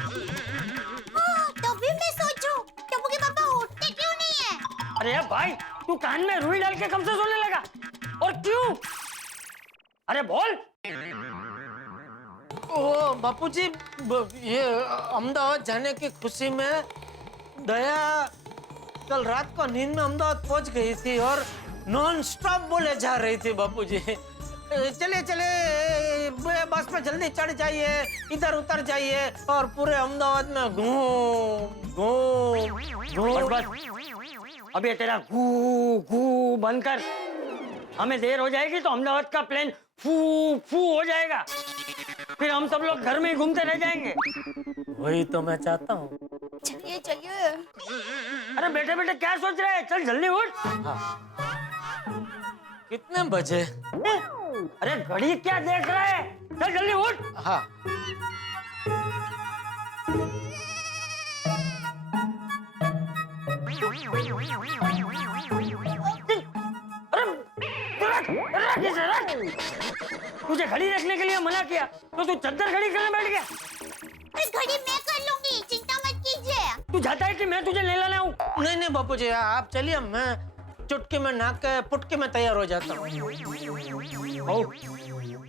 तभी मैं सोचूं टप्पू के पापा उठते क्यों नहीं है? अरे भाई, तू कान में रुई डाल के कब से सोने लगा और क्यों? अरे बोल। ओ बापूजी, ये अहमदाबाद जाने की खुशी में दया कल रात को नींद में अहमदाबाद पहुंच गई थी और नॉन स्टॉप बोले जा रही थी बापूजी। चले चले बस में जल्दी चढ़ जाइए, इधर उतर जाइए और पूरे अहमदाबाद में घूम घूम घूम। बस अब ये तेरा घू घू बंद कर। हमें देर हो जाएगी तो अहमदाबाद का प्लेन फू फू हो जाएगा, फिर हम सब लोग घर में ही घूमते रह जाएंगे। वही तो मैं चाहता हूँ। चलिए चलिए। अरे बेटे बेटे क्या सोच रहे हैं? चल जल्दी उठ। कितने बजे? अरे घड़ी क्या देख रहे हैं? चल जल्दी उठ। हाँ। तुझे घड़ी रखने के लिए मना किया तो तू चद्दर घड़ी करने बैठ गया। अरे घड़ी मैं कर लूंगी, चिंता मत कीजिए। तू चाहता है कि मैं तुझे ले लाना हूँ? नहीं नहीं बापूजी, आप चलिए, मैं चुटकी में नहा के पुटकी में तैयार हो जाता हूँ।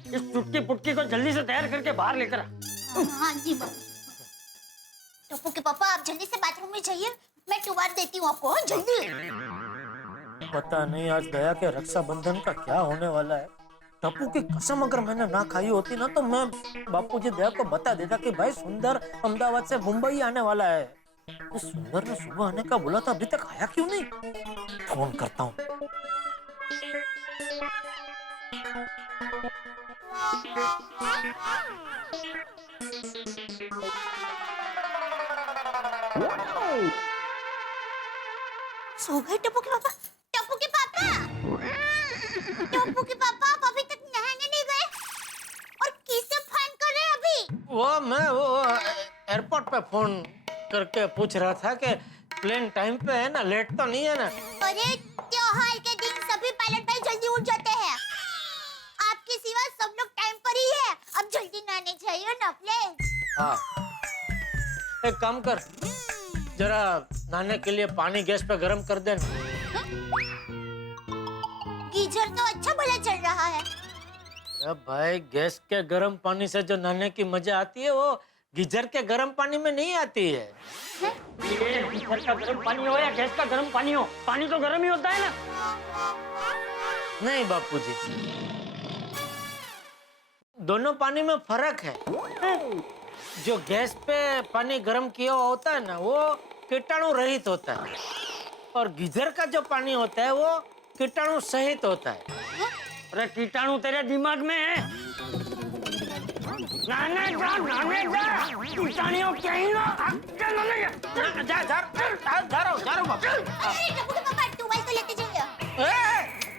इस चुटकी पुटकी को जल्दी से तैयार करके बाहर लेकर आ। हाँ जी बाबू। टप्पू के पापा आप जल्दी से बाथरूम में जाइए, मैं टुवार देती हूँ आपको। जल्दी। पता नहीं आज दया के रक्षाबंधन का क्या होने वाला है। टप्पू की कसम अगर मैंने ना खाई होती ना तो मैं बापूजी दया को बता देता कि भाई सुंदर अहमदाबाद से मुंबई आने वाला है। तो सुंदर ने सुबह आने का बोला था, अभी तक आया क्यों नहीं? फोन करता हूँ। सो गए टप्पू के पापा? टप्पू के पापा, टप्पू के पापा आप अभी तक नहाने नहीं गए और किसे फोन कर रहे हैं अभी? मैं एयरपोर्ट पे फोन करके पूछ रहा था कि प्लेन टाइम पे है ना, लेट तो नहीं है ना? अरे त्योहार के दिन सभी पायलट भाई जल्दी उठ जाते हैं, आपके सिवा सब लोग टाइम पर ही है। अब जल्दी नहाने चाहिए ना प्लीज। हाँ, एक काम कर, जरा नहाने के लिए पानी गैस पे गरम कर देना। गीजर तो अच्छा भला चल रहा है। अरे भाई, गैस के गरम पानी से जो नहाने की मजा आती है वो गीजर के गरम पानी में नहीं आती है। ये गीजर का गरम पानी हो या गैस का गरम पानी हो, पानी तो गरम ही होता है ना। नहीं बापूजी, दोनों पानी में फर्क है। जो गैस पे पानी गरम किया हुआ होता है ना, वो कीटाणु रहित होता है और गीजर का जो पानी होता है वो कीटाणु सहित होता है। अरे कीटाणु तेरे दिमाग में है। नहाने जा, कीटाणु कहीं ना जा रहा हूँ बाबू। अरे टप्पू के पापा टुवाल तो लेते जाइए।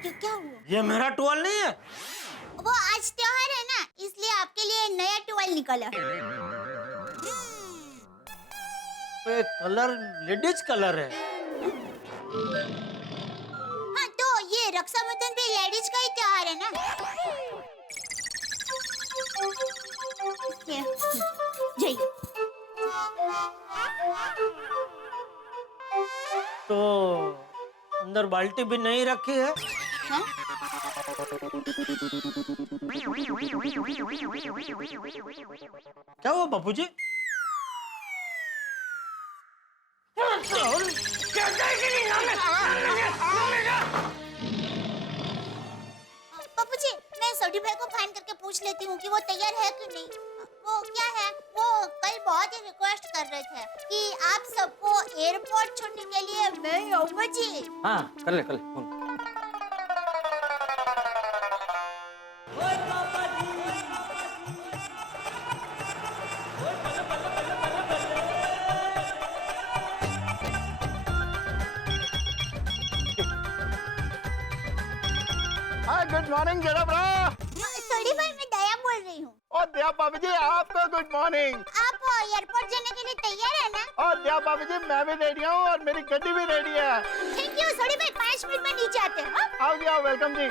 क्या हुआ? ये मेरा टुवाल नहीं है। वो आज त्योहार है ना, इसलिए आपके लिए नया टुवाल निकाला। कलर लेडीज कलर है। हाँ तो ये रक्षाबंधन भी लेडीज का ही त्योहार है ना। जाइए। तो अंदर बाल्टी भी नहीं रखी है। हाँ? क्या हुआ बापूजी? बापूजी, मैं सौडी भाई को फोन करके पूछ लेती हूँ कि वो तैयार है कि नहीं। वो क्या है, वो कल बहुत ही रिक्वेस्ट कर रहे थे कि आप सबको एयरपोर्ट छोड़ने के लिए मैं आऊंगा जी। हाँ कर ले फोन। गुड मॉर्निंग जरा ब्रो। सॉरी भाई, मैं दया बोल रही हूँ। और दया बाबू जी आपको गुड मॉर्निंग। आप एयरपोर्ट जाने के लिए तैयार है ना? और दया बाबू जी मैं भी रेडी हूँ और मेरी गड्डी भी रेडी है। थैंक यू सॉरी भाई। 5 मिनट में नीचे आते हैं। हाँ? आओ जी, आओ, वेलकम जी।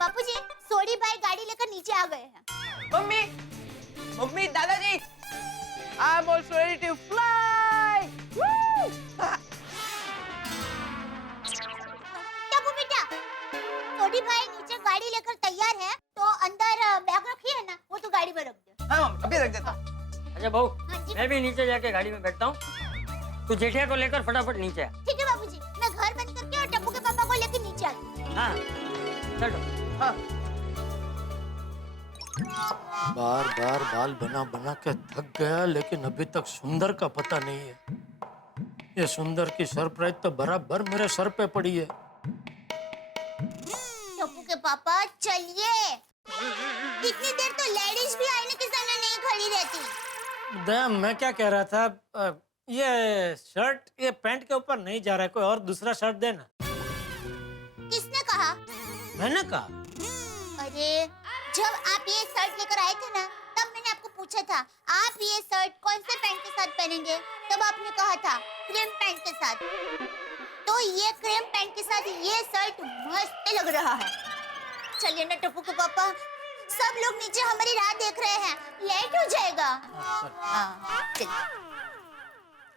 बापूजी, सोडी भाई गाड़ी लेकर नीचे आ गए हैं। मम्मी मम्मी दादाजी I am also ready to fly. Tappu बेटा, सोडी भाई नीचे गाड़ी लेकर तैयार है, तो अंदर बैग रखी है ना, वो तो गाड़ी में रख दो। हाँ मम्मी, अभी रख देता हूँ। अच्छा बहू, मैं भी नीचे जाके गाड़ी में बैठता हूँ। तू जेठिया को लेकर फटाफट नीचे आ। ठीक है बाबूजी, मैं घर बंद करके और टप्पू के पापा को लेकर नीचे आती हूँ। हाँ चलो। हाँ। बार बार बाल बना बना के थक गया, लेकिन अभी तक सुंदर का पता नहीं है। ये सुंदर की सरप्राइज तो बराबर मेरे सर पे पड़ी है। टप्पू के पापा चलिए, इतनी देर तो लेडीज भी आईने के सामने नहीं खड़ी रहती। दया, मैं क्या कह रहा था, ये शर्ट ये पैंट के ऊपर नहीं जा रहा है, कोई और दूसरा शर्ट देना। किसने कहा? मैंने कहा। अरे जब आप ये शर्ट लेकर आए थे ना, तब मैंने आपको पूछा था आप ये शर्ट कौन से पैंट के साथ पहनेंगे, तब आपने कहा था क्रीम पैंट के साथ। तो ये क्रीम पैंट के साथ ये शर्ट मस्त लग रहा है। चलिए ना टप्पू के पापा, सब लोग नीचे हमारी राह देख रहे हैं, लेट हो जाएगा। हाँ, चलिए।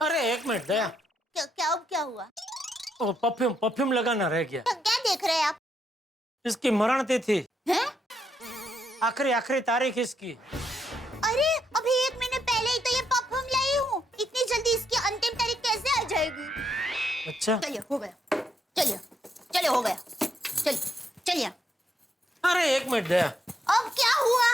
अरे एक मिनट दया, क्या हुआ? वो परफ्यूम लगाना रह गया। तो क्या देख रहे हैं आप? इसकी मरण तिथि हैं? आखिरी तारीख इसकी। अरे अभी 1 महीने पहले ही तो ये परफ्यूम लाई हूँ, इतनी जल्दी इसकी अंतिम तारीख कैसे आ जाएगी? अच्छा चलिए हो गया, चलिए हो गया, चलिए। अरे एक मिनट दया, अब क्या हुआ?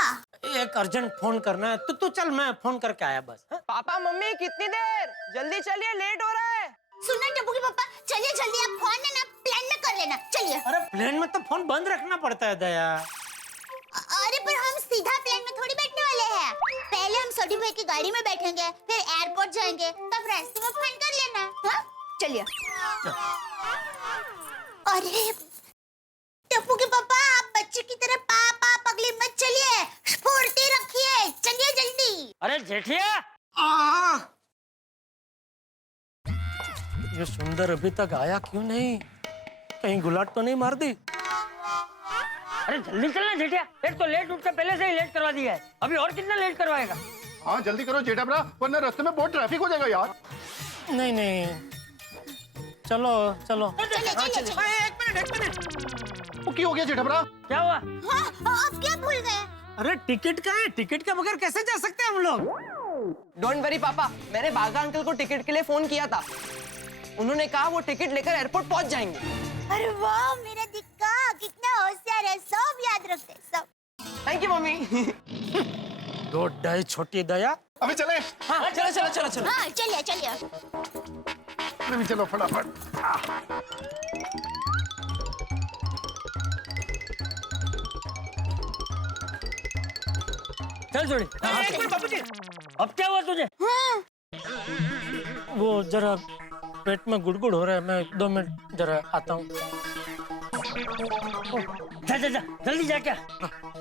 एक अर्जेंट फोन करना है, तो तू चल, मैं फोन करके आया बस। हाँ? पापा मम्मी कितनी देर, जल्दी चलिए, लेट हो रहा है। सुनना टप्पू के पापा, चलिए जल्दी, आप फोन ना प्लान में कर लेना, चलिए। अरे प्लेन में तो फोन बंद रखना पड़ता है दया। अरे पर हम सीधा प्लेन में थोड़ी बैठने वाले हैं। पहले हम सोडी भाई की गाड़ी में बैठेंगे, फिर एयरपोर्ट जाएंगे, तब रास्ते में फोन कर लेना। हाँ? चलिए। अरे टप्पू के पापा, आप बच्चे की तरह पापा पगली मत चलिए, स्फूर्ति रखिए, चलिए जल्दी। अरे जेठिया, ये सुंदर अभी तक आया क्यों नहीं? कहीं गुलाट तो नहीं मार दी? अरे जल्दी चलना जेठिया, एक तो लेट उठ के पहले से ही लेट करवा दिया है, अभी और कितना लेट करवाएगा? हाँ जल्दी करो जेठा ब्रा, वरना रास्ते में बहुत ट्रैफिक हो जाएगा यार। नहीं, चलो। चलिए। एक मिनट। क्या हो गया जेठा ब्रा? क्या हुआ? हाँ, आप क्या भूल गए? अरे टिकट कहाँ है? टिकट के बगैर कैसे जा सकते हैं हम लोग? डोंट वरी पापा, मैंने बागा अंकल को टिकट के लिए फोन किया था, उन्होंने कहा वो टिकट लेकर एयरपोर्ट पहुंच जाएंगे। अरे वाह मेरा दिक्का, कितना होशियार है, सब याद रखते हैं सब। Thank you mummy. दो ढाई छोटी दया। अभी चले? हाँ चलो। हाँ चलिए। अभी चलो फटाफट। चल छोड़ी। अब क्या हुआ तुझे? वो जरा पेट में गुड़गुड़ हो रहा है, मैं 2 मिनट जरा आता हूँ। जा जल्दी जा। क्या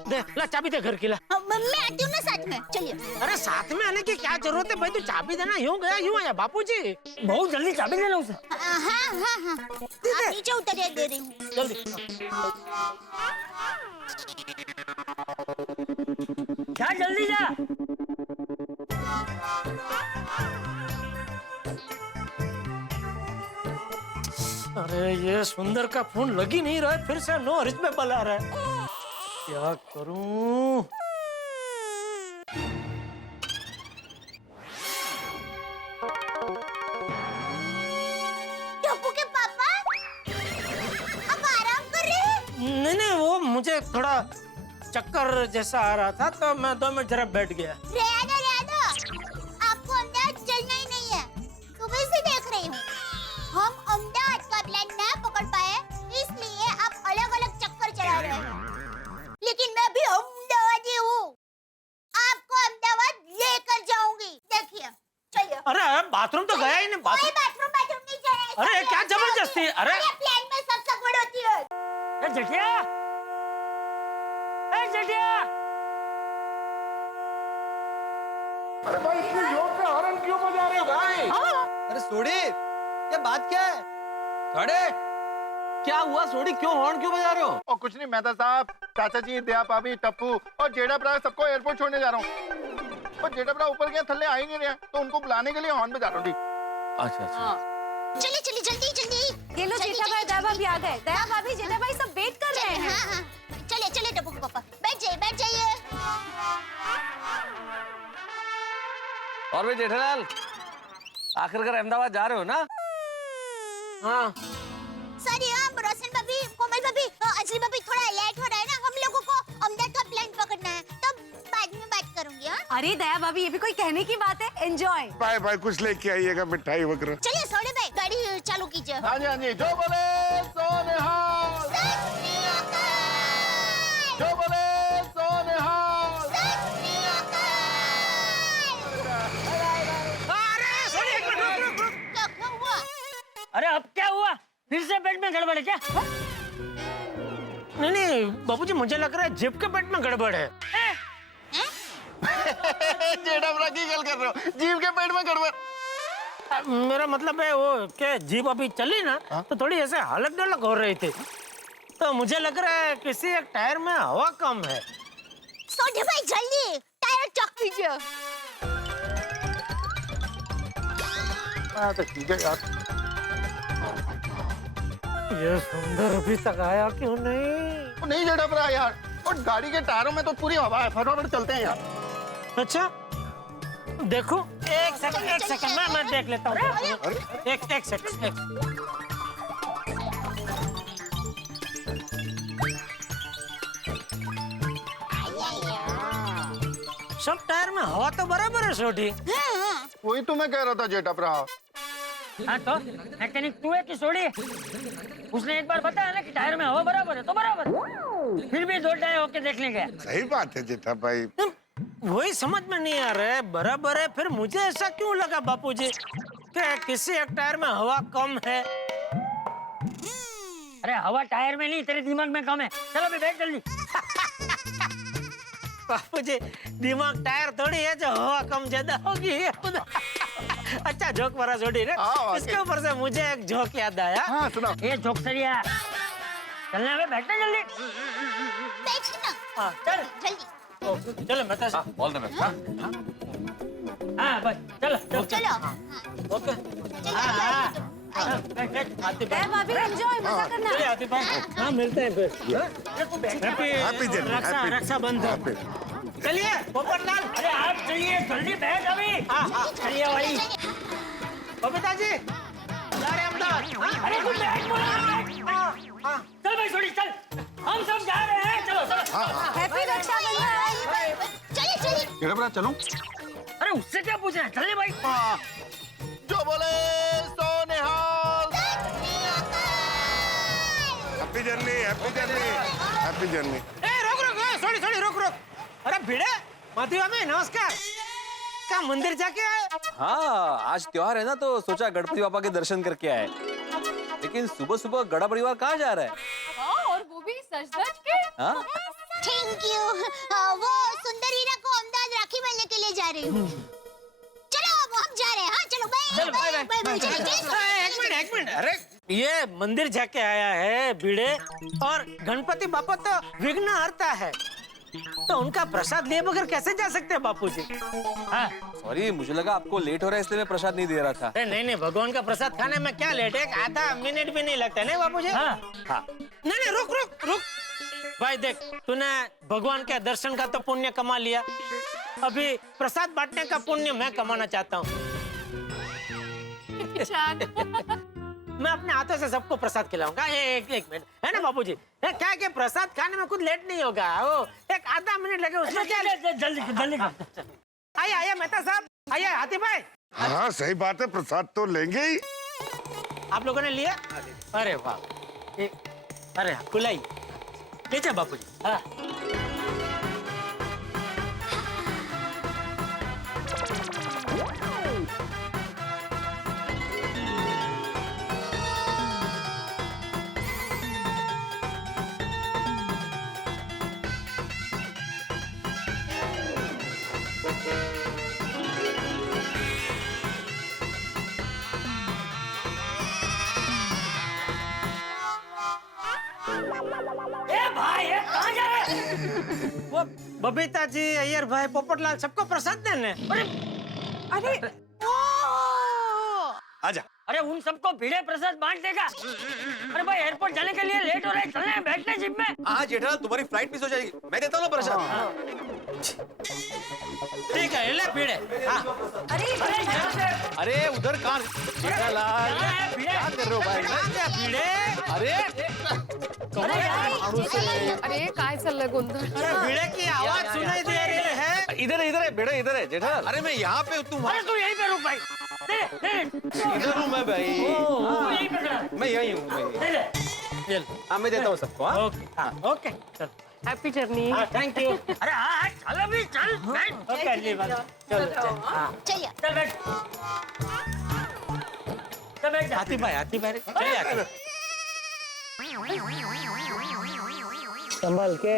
दे ला चाबी दे घर की ला। मैं आती हूँ ना साथ में, चलिए। अरे साथ में आने की क्या जरूरत है भाई, तू चाबी देना, यूं गया यूं आया। बापूजी बहुत जल्दी चाबी देना उसे। हाँ। आप नीचे उतरिए, दे रही हूँ जल्दी। जा जल्दी जा। अरे ये सुंदर का फोन लग ही नहीं रहा है, फिर से नो रिच में बुला रहा है, क्या करूं? टप्पू के पापा, आप आराम कर रहे हैं? नहीं, वो मुझे थोड़ा चक्कर जैसा आ रहा था, तो मैं 2 मिनट जरा बैठ गया। रहना, आपको अहमदाबाद चलना ही नहीं है, सुबह से देख रही हूँ। हम अहमदाबाद का प्लान ना पकड़ पाए, इसलिए आप अलग-अलग चक्कर चला रहे हैं। लेकिन मैं भी अहमदाबादी हूँ, आपको अहमदाबाद लेकर जाऊंगी, देखिए, चलिए। अरे बाथरूम तो गया ही नहीं। कोई बाथरूम नहीं जाना। अरे क्या जबरदस्ती? अरे प्लान में सब सगवड़ होती है। जेठिया, अरे भाई इतनी जोर से हॉर्न क्यों बजा रहे हो भाई? अरे सोडी, क्या बात क्या है? अरे क्या हुआ सोडी, क्यों हॉर्न क्यों बजा रहे हो? और कुछ नहीं मेहता साहब, चाचा जी, दया भाभी, टप्पू और जेठा भरा सबको एयरपोर्ट छोड़ने जा रहा हूँ। और जेठा भरा ऊपर गया, थल्ले आ ही नहीं रहे, तो उनको बुलाने के लिए हॉर्न बजा रहा हूँ। अच्छा अच्छा। चलिए चलिए जल्दी जल्दी। ये लो जेठा भाई दया भाभी आ गए। दया भाभी जेठा भाई सब वेट कर रहे हैं। हाँ हाँ चलिए चलिए टप्पू के पापा, बैठ जाइए बैठ जाइए। और भाई जेठालाल, आखिरकार अहमदाबाद जा रहे हो ना? हाँ सॉरी रोशन भाभी, कोमल भाभी, अंजलि भाभी, थोड़ा लेट हो रहा है ना, हम लोगों को अहमदाबाद का प्लेन पकड़ना है, तो बाद में बात करूंगी। हाँ अरे दया भाभी, ये भी कोई कहने की बात है। एंजॉय। बाय बाय, कुछ लेके आइएगा, मिठाई वगैरह। चलिए सोने भाई गाड़ी चालू कीजिए। हाँ जी हाँ जी, जो बोले सो निहाल, जो बोले सो निहाल। क्या हुआ? अरे अब क्या हुआ? फिर से पेट में गड़बड़ है क्या? नहीं नहीं बाबूजी, मुझे लग रहा है जीप के पेट में गड़बड़ है। जेठा भरा की गल कर रहे हो? जीव के पेट में गड़बड़? मेरा मतलब है वो कि जीप अभी चली ना, तो थोड़ी ऐसे हलक डलक हो रही थी, तो मुझे लग रहा है किसी एक टायर में हवा कम है। सोने भाई जल्दी टायर चेक कीजिए। हाँ तो ठीक है यार। ये सुंदर अभी तक आया क्यों नहीं? वो नहीं जेठा भरा यार, और गाड़ी के टायरों में तो पूरी हवा है, फटाफट चलते हैं यार। अच्छा देखो, एक सेकंड मैं देख लेता हूँ। एक सेकंड। सब टायर में हवा तो बराबर है छोटी। वही तो मैं कह रहा था जेठा भरा। हाँ तो मैकेनिक तू है कि सोडी? उसने एक बार बताया ना कि टायर में हवा बराबर है, तो बराबर है। फिर भी दो टायर होके देखने गया। सही बात है जेठा भाई। वही समझ में नहीं आ रहा है, बराबर है, फिर मुझे ऐसा क्यों लगा बापूजी कि किसी एक टायर में हवा कम है? अरे हवा टायर में नहीं, तेरे दिमाग में कम है। चलो अभी बैठ जल्दी। बापूजी दिमाग टायर थोड़ी है जो हवा कम ज्यादा होगी। अच्छा जोक मारा छोटी ने। इसके ऊपर से मुझे एक जोक याद आया। हाँ सुना। ये जोक सरिया। चलना है, बैठना जल्दी। बैठना। हाँ चल जल्दी। चलो मैं तो बोल दे मैं। हाँ बस चलो चलो। ओके। दया भाभी एंजॉय, मजा करना। चलिए आतिफ भाई, हाँ मिलते हैं फिर। Happy journey, Rakshabandhan. चलिए पोपटलाल। अरे आप चलिए जल्दी बैठ अभी। चलिए भाई। बबीता जी जा रहे अहमदाबाद। अरे तू बैठ बोला। चल भाई सोडी चल, हम सब जा रहे हैं। चलो चलो। हैप्पी रक्षाबंधन। चलिए चलिए। जेठा भरा चलो। अरे उससे क्या पूछना है, चलिए भाई। जो बोले सो निहाल। Happy journey, happy journey, happy journey. Sorry रुक। अरे भिड़े माधुआ में नमस्कार। क्या मंदिर जाके आए? हाँ आज त्योहार है ना, तो सोचा गणपति बाबा के दर्शन करके आए। लेकिन सुबह सुबह गड़ा परिवार कहाँ जा रहा है? और वो भी सज धज के। हाँ? Thank you. वो सुंदर हीरा को अहमदाबाद राखी बांधने के लिए जा रही हूँ। चलो अब हम जा रहे हैं। हाँ चलो बाय। एक मिनट। अरे ये मंदिर जाके आया है भिड़े, और गणपति बापा तो विघ्न हरता है, तो उनका प्रसाद लिए बगैर कैसे जा सकते हैं बापूजी? हाँ सॉरी, मुझे लगा आपको लेट हो रहा है इसलिए मैं प्रसाद नहीं दे रहा था। अरे नहीं भगवान का प्रसाद खाने में क्या लेट है, आधा मिनट भी नहीं लगता नहीं बापूजी। हाँ नहीं रुक भाई, देख तूने भगवान के दर्शन का तो पुण्य कमा लिया, अभी प्रसाद बांटने का पुण्य मैं कमाना चाहता हूँ। मैं अपने हाथों से सबको प्रसाद खिलाऊंगा। एक मिनट है ना बापूजी? क्या है कि प्रसाद खाने में कुछ लेट नहीं होगा, वो एक आधा मिनट लगे उसमें। जल्दी आइए मेहता साहब, आइए हाथी भाई। हाँ सही बात है, प्रसाद तो लेंगे ही। आप लोगों ने लिया? अरे वाह, अरे खुलाई लीजिए बापूजी। हाँ ए भाई ये कहाँ जा रहे हैं? वो बबीता जी, अय्यर भाई, पोपटलाल सबको प्रसाद देने। अरे आजा। अरे उन सबको भिड़े प्रसाद बांट देगा। अरे भाई एयरपोर्ट जाने के लिए लेट हो रहे हैं, चलने बैठने जिप में। हाँ जेठालाल, तुम्हारी फ्लाइट मिस हो जाएगी, मैं देता हूँ ना प्रसाद। ठीक है, ले भिड़े। हाँ। अरे उधर कहाँ? जेठालाल क्या कर रहे हो भाई? भिड़े। अरे अरे काय चाललंय गोंधळ? भिड़े की आवाज सुनाई दे रही है। इधर है भिड़े, इधर है जेठालाल। अरे मैं यहाँ पे, तुम अरे तू यहीं पे रुक भाई। इधर हूँ मैं भाई। यहीं पे खड़ा। मैं यहीं हूँ। हाँ मैं देता हूँ सबको। हाँ ओके, चल। Happy journey. हाँ, थैंक यू। अरे हाँ चल अभी चल बैठ। ओके जी, चल चल। हाँ, चलिए चल बैठ। चल बैठ। हाथी भाई, चलिए आके। संभाल के,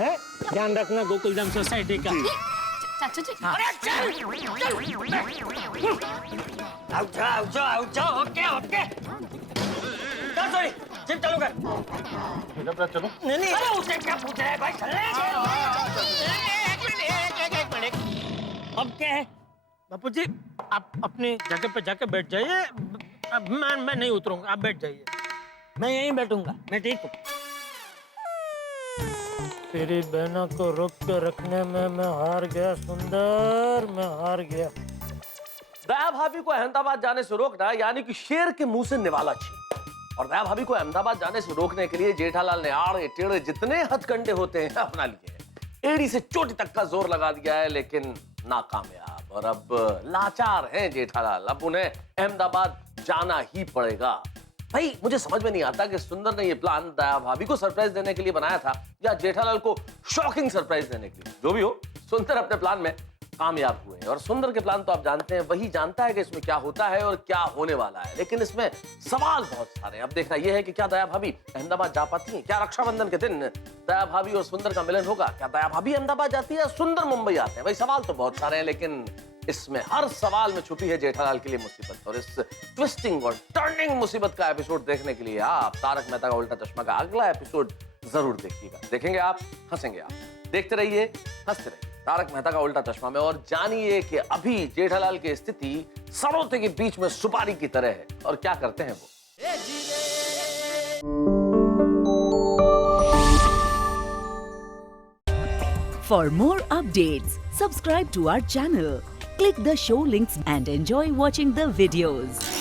हैं? ध्यान रखना गोकुलधाम सोसाइटी का। चाचू जी। अरे चल चल। आओ जाओ। ओके। चल सॉरी, जिप चालू कर। चलो नहीं। अरे उसे क्या पूछ रहा है भाई? चल अब क्या है? बापू जी, आप अपनी जगह पे जाके बैठ जाइए। अब मैं नहीं उतरूंगा, आप बैठ जाइए। मैं यहीं बैठूंगा, मैं ठीक हूँ। तेरी बहना को रोक के रखने में मैं हार गया सुंदर, मैं हार गया। दया भाभी को अहमदाबाद जाने से रोकना यानी कि शेर के मुंह से निवाला छीनना। और दया भाभी को अहमदाबाद जाने से रोकने के लिए जेठालाल ने आड़े टेढ़े जितने हथकंडे होते हैं अपना लिए हैं। एड़ी से चोटी तक का जोर लगा दिया है, लेकिन नाकामयाब। और अब लाचार हैं जेठालाल, अब उन्हें अहमदाबाद जाना ही पड़ेगा। भाई मुझे समझ में नहीं आता कि सुंदर ने ये प्लान दया भाभी को सरप्राइज देने के लिए बनाया था या जेठालाल को शॉकिंग सरप्राइज देने के लिए। जो भी हो, सुंदर अपने प्लान में कामयाब हुए। और सुंदर के प्लान तो आप जानते हैं, वही जानता है कि इसमें क्या होता है और क्या होने वाला है। लेकिन इसमें सवाल बहुत सारे हैं। अब देखना यह है कि क्या दया भाभी अहमदाबाद जा पाती हैं? क्या रक्षाबंधन के दिन दया भाभी और सुंदर का मिलन होगा? क्या दया भाभी अहमदाबाद जाती है या सुंदर मुंबई आते हैं? भाई सवाल तो बहुत सारे हैं, लेकिन इसमें हर सवाल में छुपी है जेठालाल के लिए मुसीबत। और इस ट्विस्टिंग और टर्निंग मुसीबत का एपिसोड देखने के लिए आप तारक मेहता का उल्टा चश्मा का अगला एपिसोड जरूर देखिएगा। देखेंगे आप, हंसेंगे आप। देखते रहिए, हंसते रहिए तारक मेहता का उल्टा चश्मा में, और जानिए कि अभी जेठालाल की स्थिति सरोते के बीच में सुपारी की तरह है और क्या करते हैं वो। For more updates, subscribe to our channel, click the show links and enjoy watching the videos.